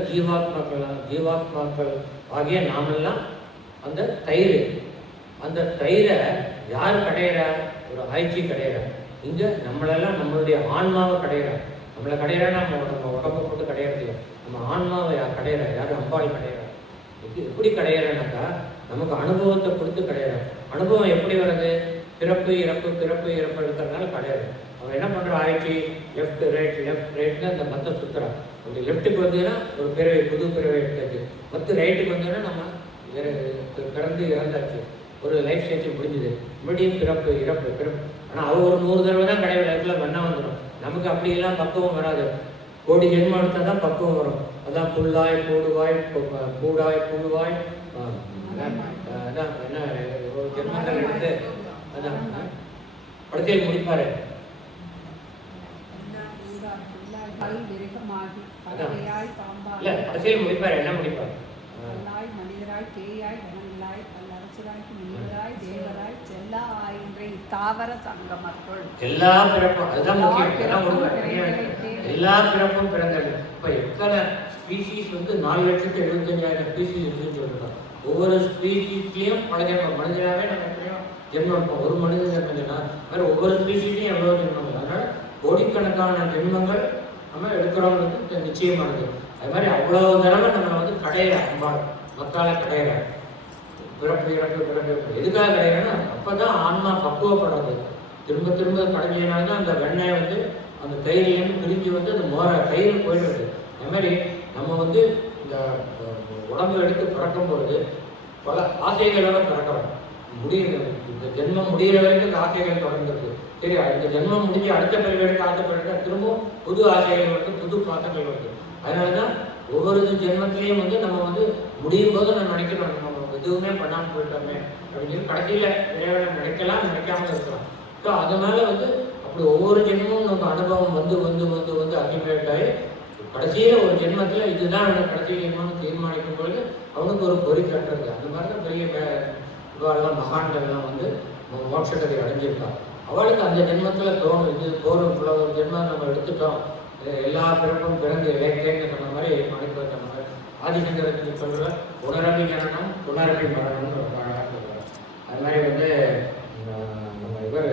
ஜீவாத்மாக்கள் ஆகிய நாமெல்லாம் அந்த தயிர். அந்த தயிரை யார் கடையிறா? ஒரு ஆய்ச்சி கடையிறா. இங்கே நம்மளெல்லாம் நம்மளுடைய ஆன்மாவை கடையிறார். நம்மளை கடையிறா, நம்ம உடம்பை போட்டு கிடையாது. நம்ம ஆன்மாவை கடையிறா. யாரும் அம்பாள் கடையிறா. எப்படி கடையிறானாக்கா நமக்கு அனுபவத்தை கொடுத்து கடையிறார். அனுபவம் எப்படி வருது? பிறப்பு இறப்பு இருக்கிறதுனால கிடையாது. அவன் என்ன பண்ணுற ஆய்ச்சி லெஃப்ட் ரைட்னு அந்த மற்ற சுற்றுறான். அப்படி லெஃப்ட்டுக்கு வந்ததுன்னா ஒரு பிறவை, புது பிறவை எடுத்தாச்சு. மற்ற ரைட்டுக்கு வந்தோன்னா நம்ம பிறந்து இறந்தாச்சு, ஒரு லைஃப் ஸ்டேஜ் முடிஞ்சுது. மறுபடியும் பிறப்பு. ஆனால் அவள் ஒரு 100 தடவை தான் கிடையாது, லைஃப்பில் வெண்ணா வந்துடும். நமக்கு அப்படியெல்லாம் பக்குவம் வராது. கோடி ஜென்மம் எடுத்தால் தான் பக்குவம் வரும். அதான் புல்லாய் பூடுவாய் அதான் என்ன ஒரு ஜென்மங்கள் எடுத்து அதான் படத்தில் முடிப்பாரு. இல்லை, கடைசியில் முடிப்பார். என்ன முடிப்பார்? தாவர சங்கமத்துள் எல்லா பிறப்பும் அதுதான் முக்கியம். எல்லா பிறப்பும் பிறந்தது. இப்போ எத்தனை ஸ்பீசிஸ் வந்து 4,75,000 ஸ்பீசிஸ் இருக்குன்னு சொல்லிருக்கோம். ஒவ்வொரு ஸ்பீசிஸ்லையும் பல ஜென்மம். மனிதனாவே நம்ம எப்படியும் ஜென்மம் இருப்போம். ஒரு மனிதன் ஜென்மம்னா வேறு ஒவ்வொரு ஸ்பீசிஸ்லையும் எவ்வளோ ஜென்மங்கள். அதனால் கோடிக்கணக்கான ஜென்மங்கள் நம்ம எடுக்கிறோங்கிறது நிச்சயமானது. அது மாதிரி அவ்வளோ தடவை நம்ம வந்து கடையிற அம்பாள் மக்கால கடையிற பிறப்பு இறப்பு பிறப்பு எதுக்காக கிடையாதுன்னா அப்போ தான் ஆன்மா பக்குவப்படாது. திரும்ப திரும்ப கடைஞ்சினால்தான் அந்த வெண்ணெய் வந்து அந்த தயிர்லேருந்து பிரிஞ்சு வந்து அந்த தயிர் போயிடுறது. அது மாதிரி நம்ம வந்து இந்த உடம்பு எடுத்து பிறக்கும் பொழுது பல ஆசைகளோட பிறக்கிறோம். இந்த ஜென்மம் முடிகிற வரைக்கும் இந்த ஆசைகள் தொடர்ந்துருக்கு. சரி, அடுத்த ஜென்மம் முடிஞ்சு அடுத்த பிறகு எடுக்க ஆசை பிறகு திரும்பவும் புது ஆசைகள் வருது, புது பாசங்கள் வருது. அதனால தான் ஒவ்வொரு ஜென்மத்திலையும் வந்து நம்ம வந்து முடியும் போது நம்ம நினைக்கிறோம் நம்ம எதுவுமே பண்ணாமல் போயிட்டோமே அப்படின்னு சொல்லி கடைசியில் இறைவனை நினைக்கலாம், நினைக்காமல் இருக்கலாம். ஸோ அதனால வந்து அப்படி ஒவ்வொரு ஜென்மமும் நம்ம அனுபவம் வந்து வந்து வந்து வந்து அக்யூமுலேட்டாகி கடைசியில் ஒரு ஜென்மத்தில் இதுதான் அவனுக்கு கடைசி ஜென்மம்னு தீர்மானிக்கும் பொழுது அவனுக்கு ஒரு பொறி கட்டுறது. அந்த மாதிரி தான் பெரிய இவாளெல்லாம் மகான்கள்லாம் வந்து மோட்சத்தை அடைஞ்சிருக்கான். அவளுக்கு அந்த ஜென்மத்தில் தோணும் இது போரும் இவ்வளோ ஒரு ஜென்மம் நம்ம எடுத்துட்டோம், எல்லா பிறப்பும் பிறந்து இலக்கேன்னு சொன்ன மாதிரி மணிக்கு சொன்ன மாதிரி ஆதிசங்கரத்துக்கு சொல்கிற உணரபி ஜனனம் புனரபி மரணம்னு ரொம்ப அழகாக சொல்கிறார். அது மாதிரி வந்து நம்ம இவர்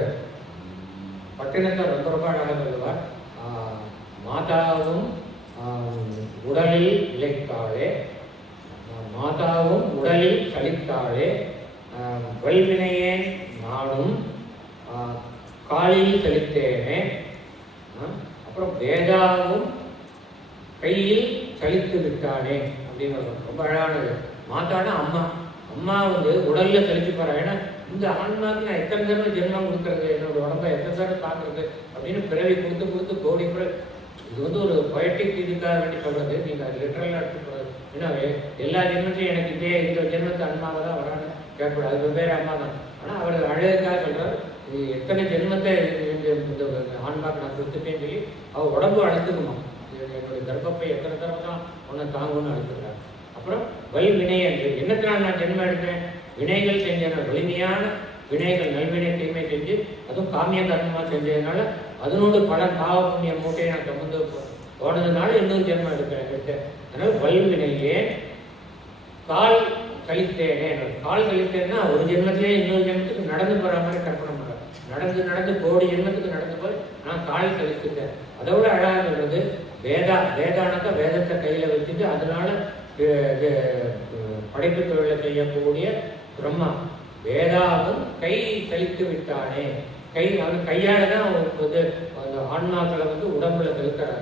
பட்டினத்தை ரொம்ப ரொம்ப அழகாக சொல்லுவார். மாதாவும் உடலில் இழைத்தாளே, மாதாவும் உடலில் சலித்தாளே, வல்வினையே நானும் காலில் செலுத்தேனே, அப்புறம் வேதாவும் கையில் சலித்து விட்டானே அப்படின்னு ரொம்ப அழகானது. மாதானா அம்மா. அம்மா வந்து உடல்ல செலுத்தி போறா. ஏன்னா இந்த ஆன்மாவுக்கு நான் எத்தனை தடவை ஜென்மம் கொடுக்கறது, என்னோட உடம்பை எத்தனை தடவை தாக்குறது அப்படின்னு பிறவி கொடுத்து கொடுத்து கோடி பிறகு. இது வந்து ஒரு பொயட்டிக் இதுக்காக வேண்டி சொல்றது. நீங்கள் அது லிட்டரலாக எடுத்துக்கூடாது. ஏன்னா எல்லா ஜென்மத்தையும் எனக்கு இந்த ஜென்மத்தை அம்மாவை தான் வரான்னு கேட்கக்கூடாது. அது வெவ்வேறு அம்மா தான். ஆனால் அவர் அழகுக்காக சொல்கிறார், இது எத்தனை ஜென்மத்தை இந்த ஆன்மாவுக்கு நான் கொடுத்துட்டேன்னு சொல்லி அவள் உடம்பு அழுத்துக்கணும். என்னுடைய கர்ப்பப்பை எத்தனை தடவை தான் ஒன்றை தாங்கும்னு அழுத்துக்கிறார். அப்புறம் வல்வினை என்று என்னத்தினால் நான் ஜென்மம் எடுத்தேன், வினைகள் செஞ்சேன், வலிமையான வினைகள் நல்வினை தீமை செஞ்சு அதுவும் காமிய கர்மமாக செஞ்சதுனால அதனோட பல பாவ புண்ணிய மூட்டையை நான் சுமந்து போனதுனால இன்னும் ஜென்மம் எடுத்தேன். அதனால் வல்வினையே கால் கழித்தேனே. கால் கழித்தேன்னா ஒரு ஜென்மத்திலே இன்னொரு ஜென்மத்துக்கு நடந்து போகிற மாதிரி கற்பனை பண்ணுறேன். நடந்து நடந்து கோடி ஜென்மத்துக்கு நடந்து போய் நான் கால் கழித்துட்டேன். அதோட அழகாக சொல்றது வேதானாக்கா வேதத்தை கையில் வச்சுட்டு அதனால படைப்பு தொழிலை செய்யக்கூடிய பிரம்மா வேதாவும் கை செலுத்து விட்டானே. அவன் கையால் தான் வந்து அந்த ஆன்மாக்களை வந்து உடம்புல செலுத்துறார்,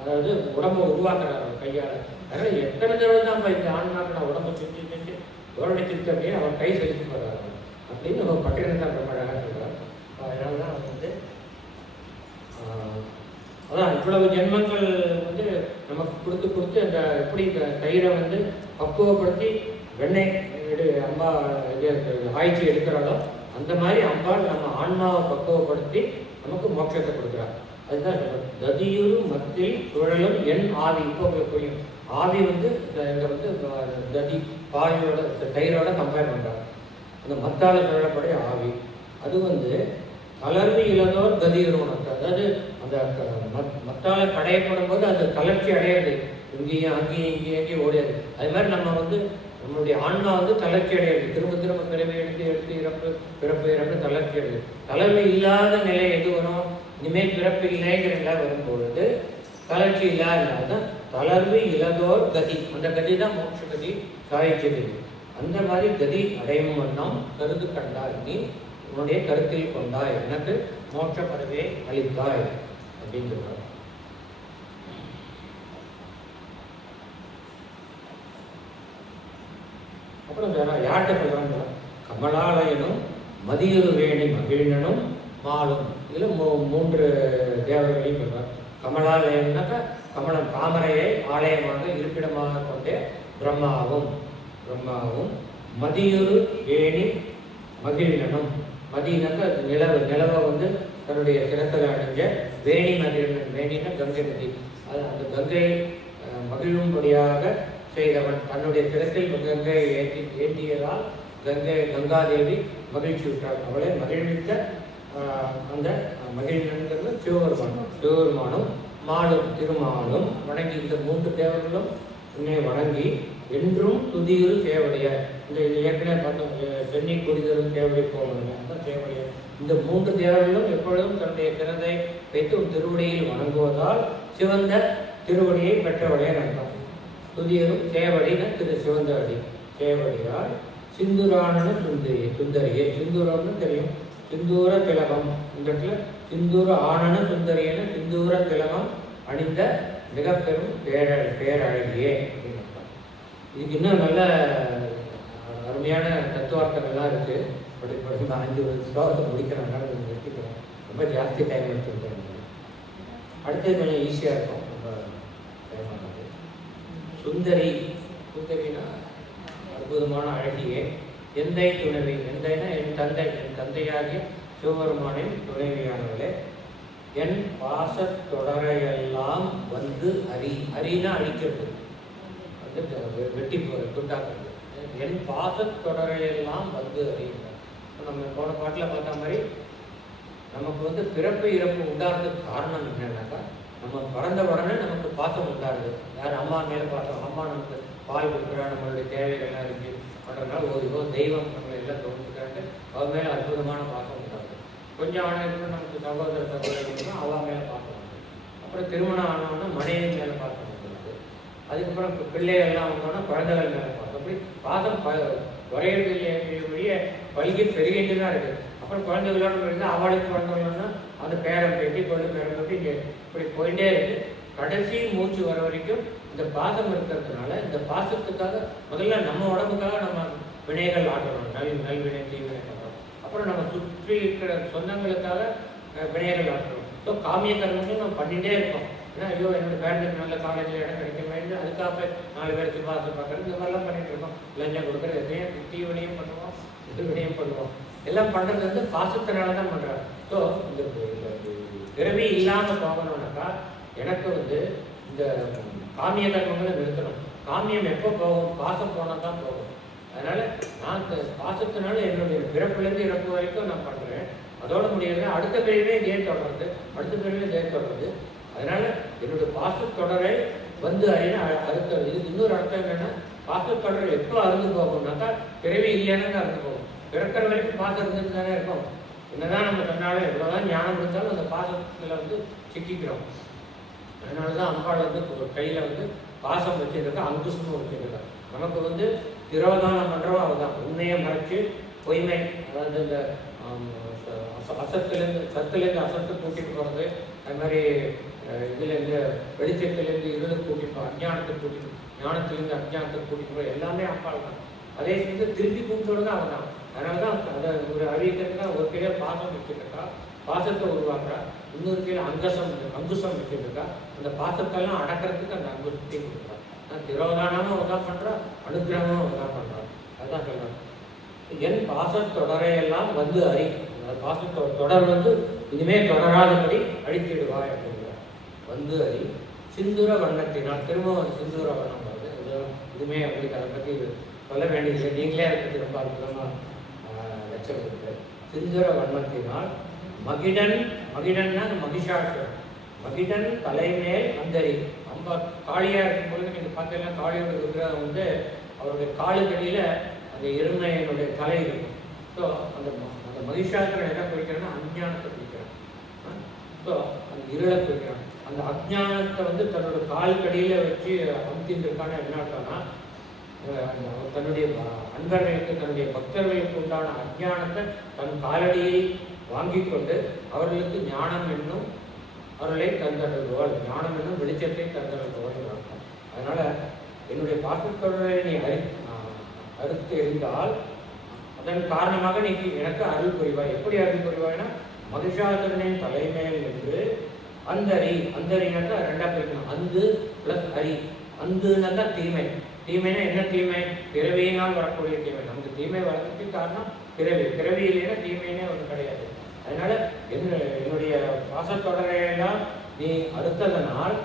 அதாவது உடம்பை உருவாக்குறாரு அவன் கையால். அதனால் எத்தனை தடவை தான் இந்த ஆன்மாக்களை உடம்பை செஞ்சு செஞ்சு வருடத்திற்கு அப்படின்னு அவன் கை செலுத்தி போகிறாரு அப்படின்னு அவன் பட்டினத்தான் ரொம்ப அழகாக சொல்கிறார். அதனால தான் அவன் வந்து அதான் இவ்வளவு ஜென்மங்கள் வந்து நமக்கு கொடுத்து கொடுத்து அந்த எப்படி இந்த தயிரை வந்து பக்குவப்படுத்தி வெண்ணெய் அம்பா ஆய்ச்சி எடுக்கிறாளோ அந்த மாதிரி அம்பாள் நம்ம ஆன்மாவை பக்குவப்படுத்தி நமக்கு மோட்சத்தை கொடுக்குறாங்க. அதுதான் ததியுரு மத்தில் சுழலும் என் ஆவி. இப்போ உங்களுக்கு புரியும். ஆவி வந்து இங்கே வந்து ததி பாயோட தயிரோட கம்பேர் பண்ணுறாங்க. அந்த மத்தால் சுழலப்படைய ஆவி அது வந்து தளர்வு இழந்தோர் கதியுருவம். அதாவது அந்த மத்தால கடையப்படும் போது அது தளர்ச்சி அடையாது, இங்கேயும் அங்கேயும் இங்கேயும் ஓடியாது. அது மாதிரி நம்ம வந்து நம்மளுடைய ஆன்மா வந்து தளர்ச்சி அடையாது, திரும்ப திரும்ப பிறவி எடுத்து இறப்பு தளர்ச்சி அடையாது. தளர்வு இல்லாத நிலை எது வரும், இனிமேல் பிறப்பு இல்லைங்கிற நிலை வரும்பொழுது தளர்ச்சி இல்லாததான் தளர்வு இழந்தோர் கதி. அந்த கதி தான் மோட்ச கதி, சாய்ச்சி கதி. அந்த மாதிரி கதி அடையும் வண்ணம் கருது கண்டாய், நீ உன்னுடைய கருத்தில் கொண்டாய், எனக்கு மோட்ச பதவியை அளித்தாய் அப்படின்னு சொல்றார். அப்புறம் யார்கிட்ட சொல்றாங்க, கமலாலயனும் மதியுரு வேணி மகிழ்னனும் மாலும். இதில் 3 தேவர்களையும் சொல்றார். கமலாலயம்னாக்கா கமலம் தாமரையை ஆலயமாக இருப்பிடமாக கொண்டே பிரம்மாவும் மதியுரு வேணி மகிழ்னனும். மதினாக்கா நிலவை வந்து தன்னுடைய சிரத்தில் அடைஞ்ச வேணி மகிழ்னன். வேணின்னா கங்கை நதி. அது அந்த கங்கை மகிழும்படியாக செய்தவன். தன்னுடைய சிரத்தில் கங்கையை ஏந்தியதால் கங்காதேவி மகிழ்ச்சி விட்டார். அவளை மகிழ்வித்த அந்த மகிழ்கிறது சிவபெருமானும் மாலும் திருமாலும் வணங்கி, இந்த 3 தேவர்களும் உன்னை வணங்கி என்றும் துதியில் சேவடைய. இந்த ஏற்கனவே பார்த்தோம், சென்னி குடிதரும் சேவடி போகணும், அந்த சேவடைய. இந்த 3 தேவர்களும் எப்பொழுதும் தன்னுடைய திறனை வைத்து ஒரு திருவடியில் வணங்குவதால் சிவந்த திருவடியை பெற்றவடைய அர்த்தம். துதியரும் சேவடின திரு சிவந்த அடி சேவடியால் சிந்துரானன சுந்தரியே. சிந்துரம்னு தெரியும், சிந்தூர திலகம். இந்த இடத்துல சிந்தூர ஆனன சுந்தரியன சிந்தூர திலகம் அணிந்த மிக பெரும் பேரழகியே அப்படின்னு அர்த்தம். இதுக்கு இன்னும் நல்ல அருமையான தத்துவார்த்தங்கள்லாம் இருக்கு. படி 5 ஸ்லோகத்தை முடிக்கிறனால நிறுத்திக்கிறேன், ரொம்ப ஜாஸ்தி டைம் எடுத்துருக்கேன். அடுத்தது கொஞ்சம் ஈஸியாக இருக்கும், ரொம்ப டைமானது. சுந்தரினா அற்புதமான அழகியே. எந்தை துணைவி, எந்தைனா என் தந்தையாகிய சிவபெருமானின் துணைவியானவர்களே. என் பாசத்தொடரையெல்லாம் வந்து அரினா அழிக்கிறது, வந்து வெட்டி துண்டாக்குறது. என் பாசத்தொடரையெல்லாம் வந்து அறிகிறார். நம்ம போன பாட்டில் பார்த்த மாதிரி நமக்கு வந்து பிறப்பு இறப்பு உண்டாகிறதுக்கு காரணம் என்னன்னாக்கா, நம்ம பிறந்த உடனே நமக்கு பாசம் உண்டாகுது. யார் அம்மா மேலே பாசம், அம்மா நமக்கு பால் கொடுக்குறா, நம்மளுடைய தேவைகள்லாம் இருக்குது பண்ணுறதுனால ஒரு தெய்வம் நம்ம எல்லாம் தோணுச்சுக்காண்டு அவள் மேலே அற்புதமான பாசம் உண்டாகுது. கொஞ்சம் ஆனதுக்கு நமக்கு சகோதரர்களும் அவள் மேலே பாசம் உண்டு. அப்புறம் திருமணம் ஆனவொன்னா மனைவி மேலே பாசம் உண்டு. அதுக்கப்புறம் பிள்ளைகள்லாம் வந்தோன்னா குழந்தைகள் மேலே பாசம். அப்படி பாசம் வரையக்கூடிய பல்கி பெருகிட்டு தான் இருக்குது. அப்புறம் குழந்தைகளோட இருந்தால் அவளுக்கு குழந்தைகள்னா அந்த பேரம் பேட்டி பேரம் பேட்டி இப்படி போயிட்டே இருக்குது. கடைசி மூச்சு வர வரைக்கும் இந்த பாசம் இருக்கிறதுனால இந்த பாசத்துக்காக முதல்ல நம்ம உடம்புக்காக நம்ம வினைகள் ஆட்டணும், நல்வினை தீவினை பண்ணுறோம். அப்புறம் நம்ம சுற்றி இருக்கிற சொந்தங்களுக்காக வினைகள் ஆட்டணும். ஸோ காமிய கர்மங்கள் நம்ம பண்ணிகிட்டே இருக்கோம். ஏன்னா ஐயோ என்னோட பேரண்ட்டுக்கு நல்ல காலேஜில் இடம் கிடைக்க வேண்டும், அதுக்காக 4 பேர் சிபாசம் பார்க்குறது, இந்த மாதிரிலாம் பண்ணிட்டு இருக்கோம். லஞ்சம் கொடுக்குறது, எதையும் தீவினையும் பண்ணுவோம், இது வினையும் பண்ணுவோம். எல்லாம் பண்ணுறது வந்து பாசத்தினால தான் பண்ணுறாங்க. ஸோ இந்த பிறவி இல்லாமல் போகணும்னாக்கா எனக்கு வந்து இந்த காமிய கர்மங்களை நிறுத்தணும். காமியம் எப்போ போகும், பாசம் போனால் தான் போகும். அதனால் நான் இந்த பாசத்தினால என்னுடைய பிறப்புலேருந்து இறப்பு வரைக்கும் நான் பண்ணுறேன். அதோட முடியல, அடுத்த பிறவிலே இதே தொடருது, அடுத்த பிறவிலே இதே தொடருது. அதனால் என்னுடைய பாசத்தொடரை வந்து அறுத்தது. இதுக்கு இன்னொரு அர்த்தம் என்னென்னா, பாசத்தொடரை எப்போ அறுந்து போகும்னாக்கா பிறவி இல்லைன்னு அறுந்து போகும். பிறக்கிற வரைக்கும் பாசம் இருந்துட்டு தானே இருக்கும். என்னதான் நம்ம சொன்னாலும் எவ்வளோதான் ஞானம் இருந்தாலும் அந்த பாசத்தில் வந்து சிக்கிக்கிறோம். அதனால தான் அம்பாள் வந்து கையில் வந்து பாசம் வச்சுருக்கா, அங்குசமும் வச்சுருக்கா. நமக்கு வந்து திரோதானம் பண்ணுறோம், அவள் உண்மையை மறைச்சு பொய்மை, அதாவது இந்த சத்துலேருந்து அசத்து கூட்டிட்டு போகிறது, அது மாதிரி இதுலேருந்து வெளிச்சத்துலேருந்து இருளுக்கு கூட்டிட்டு போகிறோம், அஞ்ஞானத்துக்கு கூட்டிட்டு, ஞானத்துலேருந்து அஞ்ஞானத்துக்கு கூட்டிட்டு போகிறோம், எல்லாமே அம்பாள் தான். அதே சேர்ந்து திருப்பி கூப்பிட்டு தான் அவள் தான். அதனால தான் அதை ஒரு அறிவிக்கிறதுக்காக ஒரு கீழே பாசம் வச்சுருக்கா, பாசத்தை உருவாக்குறா. இன்னொரு கீழே அங்குசம் வச்சுருக்கா. அந்த பாசத்தெல்லாம் அடக்கிறதுக்கு அந்த அங்குசத்தையும் கொடுக்குறா. திரோதானமும் அவள் தான் பண்ணுறா, அனுகிரகமும் அவள் தான் பண்ணுறான். அதுதான் சொல்கிறான், என் பாசத்தொடரையெல்லாம் வந்து அறி. அந்த பாசத்தொடர் வந்து இனிமேல் தொடராதபடி அழித்திடுவாய் அப்படிங்கிறார். வந்து அறி சிந்துர வண்ணத்தினால், திரும்ப சிந்துர வண்ணம் வருது. இதுவுமே அப்படி அதை பற்றி சொல்ல வேண்டியதில்லை, நீங்களே அதை பற்றி ரொம்ப அற்புதமாக லட்சம் இருக்கு. சிந்துர வண்ணத்தினால் மகிடன்னா மகிஷாசுரன், மகிடன் தலைமேல் அந்தரி. ரொம்ப காளியாக இருக்கும்பொழுது நீங்கள் பார்த்தீங்கன்னா காளியோட விக்கிரகம் வந்து அவருடைய காலுக்கடியில் அந்த எருமையினுடைய தலை இருக்கும். ஸோ அந்த மகிஷாசுரன் என்ன குறிக்கிறேன்னா அஞ்ஞானத்தை குறிக்கிறான். ஸோ அந்த இருளை குறிக்கிறான். அந்த அஜ்ஞானத்தை வந்து தன்னோட காலுக்கடியில் வச்சு அமுத்திட்டு இருக்கான என்ன அர்த்தம்னா, தன்னுடைய அன்பர்களுக்கு தன்னுடைய பக்தர்களுக்கு உண்டான அஜ்ஞானத்தை தன் காலடியை வாங்கி கொண்டு அவர்களுக்கு ஞானம் என்னும் அவர்களை தந்தருள்வாள், ஞானம் என்னும் வெளிச்சத்தை தந்தருள்வாள். அதனால என்னுடைய பாசத்தொடரை நீ அறுத்து எறிந்தால் அதன் காரணமாக நீ எனக்கு அருள் புரிவாய். எப்படி அருள் புரிவாய்னா, மகிஷாசுரனின் தலைமையில் என்று அந்தரினாக்கா 2ஆ பிரிக்கணும். அந்து பிளஸ் அரி. அந்துனாக்கா தீமை. தீமைனா என்ன தீமை? பிறவியினால் வரக்கூடிய தீமை. நமக்கு தீமை வரதுக்கு காரணம் பிறவி இல்லைன்னா தீமைனே ஒன்று கிடையாது. அதனால என்னுடைய பாசத்தொடரையெல்லாம் நீ அறுத்ததனால்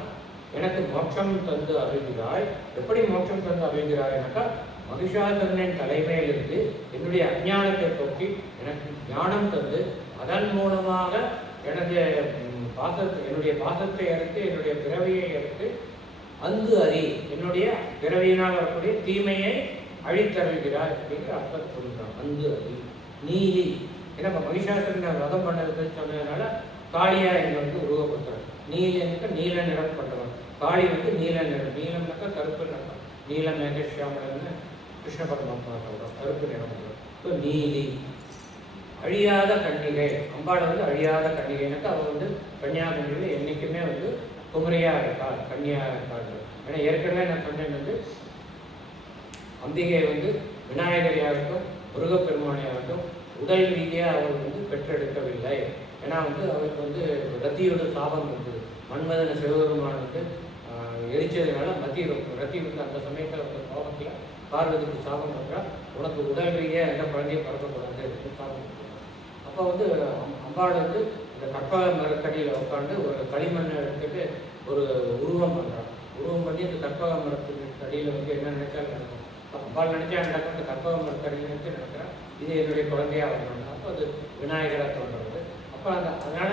எனக்கு மோட்சம் தந்து அருள்கிறாய். எப்படி மோட்சம் தந்து அருள்கிறாய்னாக்கா, மகிஷாசுரனின் தலைமையிலிருந்து என்னுடைய அஞ்ஞானத்தை போக்கி எனக்கு ஞானம் தந்து அதன் மூலமாக என்னுடைய பாசத்தை எடுத்து என்னுடைய பிறவியை எடுத்து அங்கு அறி என்னுடைய பிறவியினால் வரக்கூடிய தீமையை அழித்தருகிறார் அப்படிங்கிற அர்த்தம் சொல்கிறான். அங்கு அறி நீலி. ஏன்னா இப்போ மகிஷாசுரனை வதம் பண்ணதுன்னு சொன்னதுனால காளியா இங்கே உருவப்படுத்துறாங்க. நீலனுக்கு நீல நிறம் பண்ணவன். காளி நீல நிறம். நீலம்னாக்கா கருப்பு நிறம். நீல மேகஷியாமலன்னு கிருஷ்ண பரமாத்மா சொல்கிறோம். கருப்பு நிறம். இப்போ நீலி அழியாத கன்னிகை. அம்பாளை அழியாத கன்னிகைனாக்கா அவள் கன்னியாகுமரியில் என்றைக்குமே குமரியாக இருக்காள், கன்னியாக இருக்காள். ஏன்னா ஏற்கனவே நான் சொன்னேன் அம்பிகை விநாயகரையாகட்டும் முருகப்பெருமானையாகட்டும் உடல் ரீதியாக அவள் பெற்றெடுக்கவில்லை. ஏன்னா அவருக்கு ரத்தியோட சாபம் இருந்தது. மன்மதன சிவபெருமான் எரிச்சதுனால ரத்தி அந்த சமயத்தில் கோபத்தில் பார்வதிக்கு சாபம் பண்ணுறால் உனக்கு உடல் ரீதியாக எந்த குழந்தையும் பறக்கக்கூடாது சாபம். அப்போ அம்பாள் இந்த கற்பக மரத்தடியில் உட்காந்து ஒரு களிமண்ணை எடுத்துட்டு ஒரு உருவம் பண்ணுறான். உருவம் பண்ணி இந்த கற்பக மரத்துக்கு அடியில் என்ன நினைச்சாலும் நடக்கும். அம்பாள் நினைச்சா நடக்கும். இந்த கற்பக மரத்தடியில் நினைச்சு நடக்கிறேன் இது என்னுடைய குழந்தையாக வரணும். அப்போ அது விநாயகராக தோன்றது. அப்போ அதனால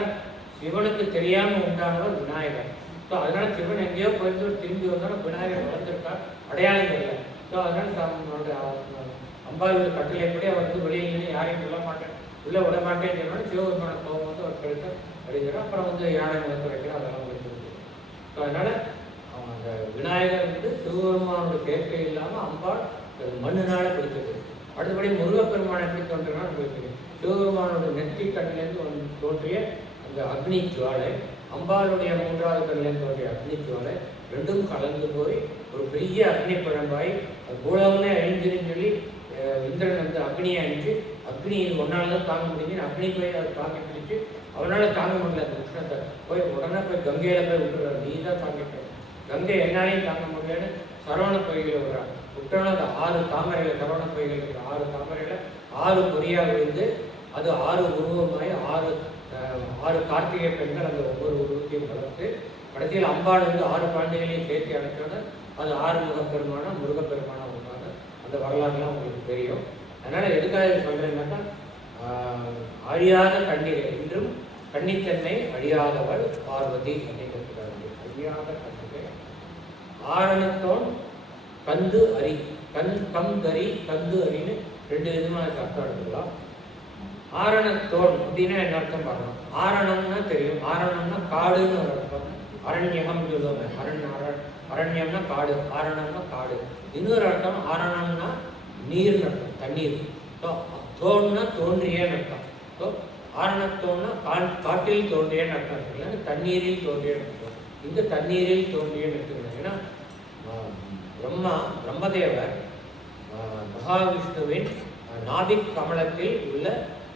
சிவனுக்கு தெரியாமல் உண்டானவர் விநாயகர். ஸோ அதனால சிவன் எங்கேயோ போயிட்டு திரும்பி வந்தாலும் விநாயகர் வளர்ந்துருக்கா அடையாளம் தெரியல. ஸோ அதனால அம்பாளுடைய கட்டளைப்படி அவர் வெளியில் யாரையும் சொல்ல மாட்டேன் உள்ளே விட மாட்டேன்னு சொன்னாலும் சிவபெருமான கோபம் அவர் கழுத்த அடிக்கிறார். அப்புறம் யாரை வைக்கிறார் அதெல்லாம் வைக்கிறது. ஸோ அதனால அவங்க அந்த விநாயகர் சிவபெருமானோட சேர்க்கை இல்லாமல் அம்பாள் மண்ணுனால பிடிச்சது. அடுத்தபடி முருகப்பெருமான் எப்படி தோன்றினா உங்களுக்கு தெரியும். சிவபெருமானோட நெற்றி கண்ணிலேருந்து தோன்றிய அந்த அக்னி ஜுவாலை, அம்பாளுடைய மூன்றாவது கண்ணிலேருந்து தோன்றிய அக்னி ஜுவாலை ரெண்டும் கலந்து போய் ஒரு பெரிய அக்னி குழம்பாய் பூலவனே அழிஞ்சுன்னு சொல்லி இந்திரன் அக்னியை அழிஞ்சு அக்னி ஒன்னால தான் தாங்க முடிஞ்சு அக்னி போய் அதை தாங்கி பிடிச்சு அவனால் தாங்க முடியல. அந்த உஷ்ணத்தை போய் உடனே போய் கங்கையில் போய் விட்டுறாரு. நீ தான் தாங்கிட்ட கங்கை என்னாலையும் தாங்க முடியலன்னு சரவண பொய்களை விடுறாரு. விட்டோன்னா அந்த 6 தாமரையில் சரவண பொய்கள் இருக்கிற 6 தாமரையில் 6 பொறியாக விழுந்து அது 6 உருவமாய் 6 கார்த்திகை பெண்கள் அந்த ஒவ்வொரு உருவத்தையும் வளர்த்து கடைசியில் அம்பாள் 6 குழந்தைகளையும் சேர்த்து அடைச்சோன்னா அது 6 முகப்பெருமானா முருகப்பெருமானா வருவாங்க. அந்த வரலாறுலாம் உங்களுக்கு தெரியும். அதனால் எதுக்காக சொல்கிறேன்னாக்கா அழியாத கன்னிகை இன்றும் கன்னித்தன்மை அழியாதவள் பார்வதி அப்படிங்கிறதுக்காக அழியாத கன்னிகை. ஆரணத்தோன் கந்து அரி கம் தரி கந்து அரின்னு 2 விதமாக அர்த்தம் எடுத்துக்கலாம். ஆரணத்தோன் அப்படின்னா என்ன அர்த்தம் பார்க்கணும். ஆரணம்னா தெரியும். ஆரணம்னா காடுன்னு ஒரு அர்த்தம். அரண்யகம் சொல்லுவாங்க. அரண்யம்னா காடு, ஆரணம்னா காடு. இன்னொரு அர்த்தம் ஆரணம்னா நீர்னு அர்த்தம், தண்ணீர். ஸோ தோன்னா தோன்றியன்னு அர்த்தம். ஸோ ஆரணத்தோன்னா காட்டில் தோன்றியன்னு அர்த்தம் இருக்குல்ல, தண்ணீரில் தோன்றியன்னு அர்த்தம். இந்த தண்ணீரில் தோன்றியன்னு எடுத்துக்கணும். ஏன்னா பிரம்மதேவர் மகாவிஷ்ணுவின் நாபிக் கமலத்தில் உள்ள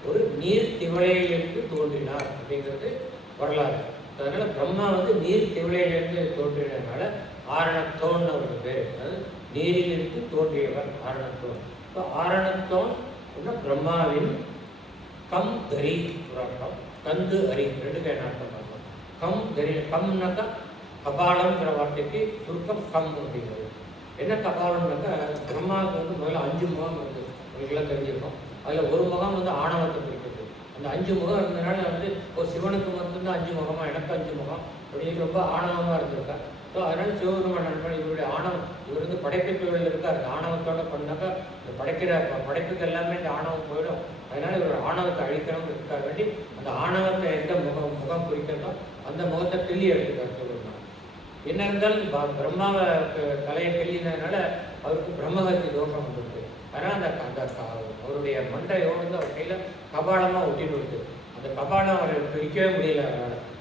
ஒரு நீர் திவளையிலிருந்து தோன்றினார் அப்படிங்கிறது வரலாறு. அதனால பிரம்மா நீர் திவளையிலிருந்து தோன்றினதுனால ஆரணத்தோன்னு ஒரு பேர். அதாவது நீரிலிருந்து தோன்றியவர் ஆரணத்தோன். இப்போ ஆரணத்தோன் பிரம்மாவின் கம் தரி ஒரு அர்த்தம், கந்து அரி 2 அர்த்தம் பார்க்கணும். கம் தரி கம்னாக்கா கபாலம்ங்கிற வார்த்தைக்கு சுருக்கம் கம் அப்படிங்கிறது. என்ன கபாலம்னாக்கா பிரம்மாவுக்கு முதல்ல 5 முகம் இருக்குது. உங்களுக்கெல்லாம் தெரிஞ்சிருக்கும். அதில் ஒரு முகம் ஆணவத்தை குறிக்கிறது. அந்த 5 முகம் இருந்ததுனால ஒரு சிவனுக்கு மட்டும்தான் 5 முகமா, எனக்கு 5 முகம் அப்படின்னு ரொம்ப ஆணவமாக இருந்திருக்கா. ஸோ அதனால சிவபெருமான் நண்பன் இவருடைய ஆணவம், இவர் படைப்பு தொழில் இருக்கார். இந்த ஆணவத்தோட பண்ணாக்கா இந்த படைப்புக்கு எல்லாமே இந்த ஆணவம் போயிடும். அதனால இவர் ஆணவத்தை அழிக்கணும்னு இருக்கார் வேண்டி அந்த ஆணவத்தை எந்த முகம் குறிக்கிறதோ அந்த முகத்தை கிள்ளி எடுத்துக்கார் சிவபெருமான். என்ன இருந்தாலும் பிரம்மாவை தலையை கிள்ளினதுனால அவருக்கு பிரம்மகத்தி தோஷம் வந்துருக்கு. அதனால் அந்த அவருடைய மண்டையோடு அவர் கையில் கபாலமாக ஒட்டின்னு இருக்கு. அந்த கபாலம் அவரை பிரிக்கவே முடியல.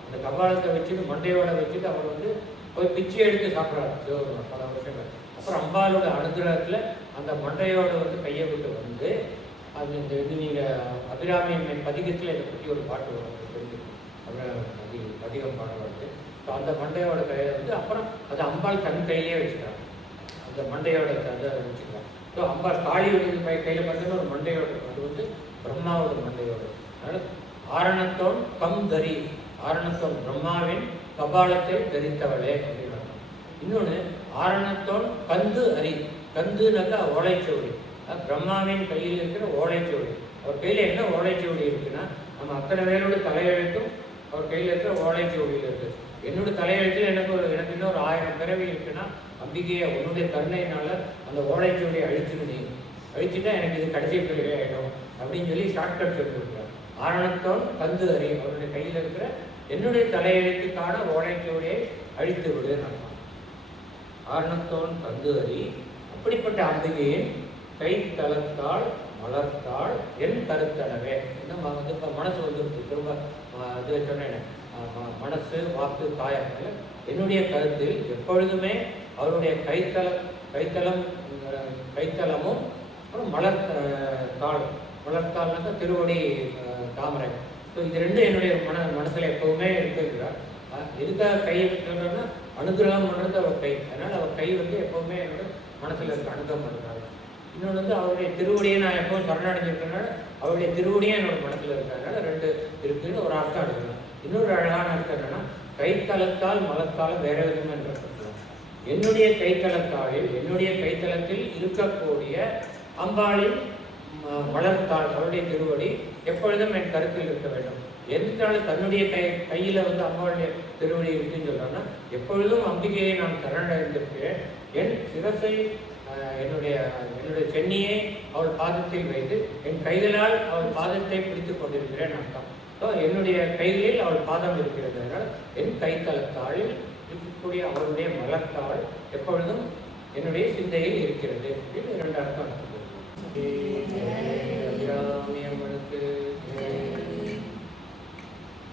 அந்த கபாலத்தை வச்சுட்டு மண்டையோட வச்சுட்டு அவர் போய் பிச்சை எடுத்து சாப்பிட்றாரு சிவபெருமான் பல வருஷங்கள். அப்புறம் அம்பாலோட அனுகிரகத்தில் அந்த மண்டையோட கையை விட்டு அது இந்த நீங்கள் அபிராமி பதிகத்தில் இதை பற்றி ஒரு பாட்டு வரும் தெரிஞ்சு பதிகம் பாடம் வருது. ஸோ அந்த மண்டையோட கையை அப்புறம் அது அம்பாள் தன் கையிலேயே வச்சுக்கிறாங்க. அந்த மண்டையோட அதை வச்சுக்கிறாங்க. ஸோ அம்பாள் காளியோட கையில் பார்த்தீங்கன்னா ஒரு மண்டையோட, அது பிரம்மாவோட மண்டையோட. அதனால் ஆரணத்தோன் கம் தரி, ஆரணத்தோன் பிரம்மாவின் கபாலத்தை தரித்தவளே அப்படின்னு. இன்னொன்று ஆரணத்தோன் கந்து அரி, கந்துனாக்கா ஓலைச்சுவடி. பிரம்மாவின் கையில் இருக்கிற ஓலைச்சுவடி. அவர் கையில் என்ன ஓலைச்சுவடி இருக்குன்னா, நம்ம அத்தனை பேரோட தலையெழுத்தும் அவர் கையில் இருக்கிற ஓலைச்சுவடியில் இருக்குது. என்னோட தலையெழுத்தில் எனக்கு இன்னொரு 1000 பிறவி இருக்குன்னா, அம்பிகையை உன்னுடைய கருணையினால அந்த ஓலைச்சுவடியை அழிச்சுட்டு அழிச்சுட்டா எனக்கு இது கடைசி பிறவி ஆகிடும் அப்படின்னு சொல்லி ஷார்ட்கட் சொல்லி கொடுக்குறார். ஆரணத்தோன் கந்து அறி, அவருடைய கையில் இருக்கிற என்னுடைய தலையெழுத்துக்கான ஓலைச்சுவடியை அழித்து விடு நம்ம. ஆரணத்தோன் கந்து அறி, அப்படிப்பட்ட அம்பிகையின் கை தளத்தால் மலர்த்தாள் என் கருத்தளவே. இன்னும் வந்து இப்போ மனசு வந்துருக்கு, திரும்ப இது சொன்னேன், மனசு வாக்கு காயம். என்னுடைய கருத்தில் எப்பொழுதுமே அவருடைய கைத்தலமும் அப்புறம் மலர்த்தாள்னாக்கா திருவடி தாமரை. ஸோ இது ரெண்டும் என்னுடைய மனசில் எப்பவுமே இருக்குங்கிறார். எதுக்காக கை சொல்கிறேன்னா, அனுகிரகம் பண்ணுறது அவர் கை. அதனால் அவர் கை வந்து எப்போவுமே என்னோட மனசில் இருக்க அனுகிரகம் பண்ணுறாரு. இன்னொன்று வந்து அவருடைய திருவடியை நான் எப்பவும் சரணடைஞ்சிருக்கனால அவருடைய திருவடியே என்னோட மனசில் இருக்கிறதுனால 2 இருக்குன்னு ஒரு அர்த்தம் எடுக்கலாம். இன்னொரு அழகான அர்த்தம் என்னன்னா, கைத்தளத்தால் மலர்த்தாலும் வேற விதமாக என்று என்னுடைய கைத்தளத்தில் இருக்கக்கூடிய அம்பாளின் மலர்த்தாள் அவருடைய திருவடி எப்பொழுதும் என் கருத்தில் இருக்க வேண்டும். எதுக்கான தன்னுடைய கையில் வந்து அம்பாளுடைய திருவடி இருக்குன்னு சொல்கிறோன்னா, எப்பொழுதும் அம்பிகையை நான் சரணடைந்திருக்கிறேன். என் சிரசை என்னுடைய சென்னியை அவள் பாதத்தில் வைத்து என் கைகளால் அவள் பாதத்தை பிடித்து கொண்டிருக்கிறேன் அர்த்தம். ஸோ என்னுடைய கைகளில் அவள் பாதம் இருக்கிறது. அதனால் என் கைத்தளத்தாளில் இருக்கக்கூடிய அவளுடைய மலர்த்தாள் எப்பொழுதும் என்னுடைய சிந்தையில் இருக்கிறது அப்படின்னு 2 அர்த்தம்.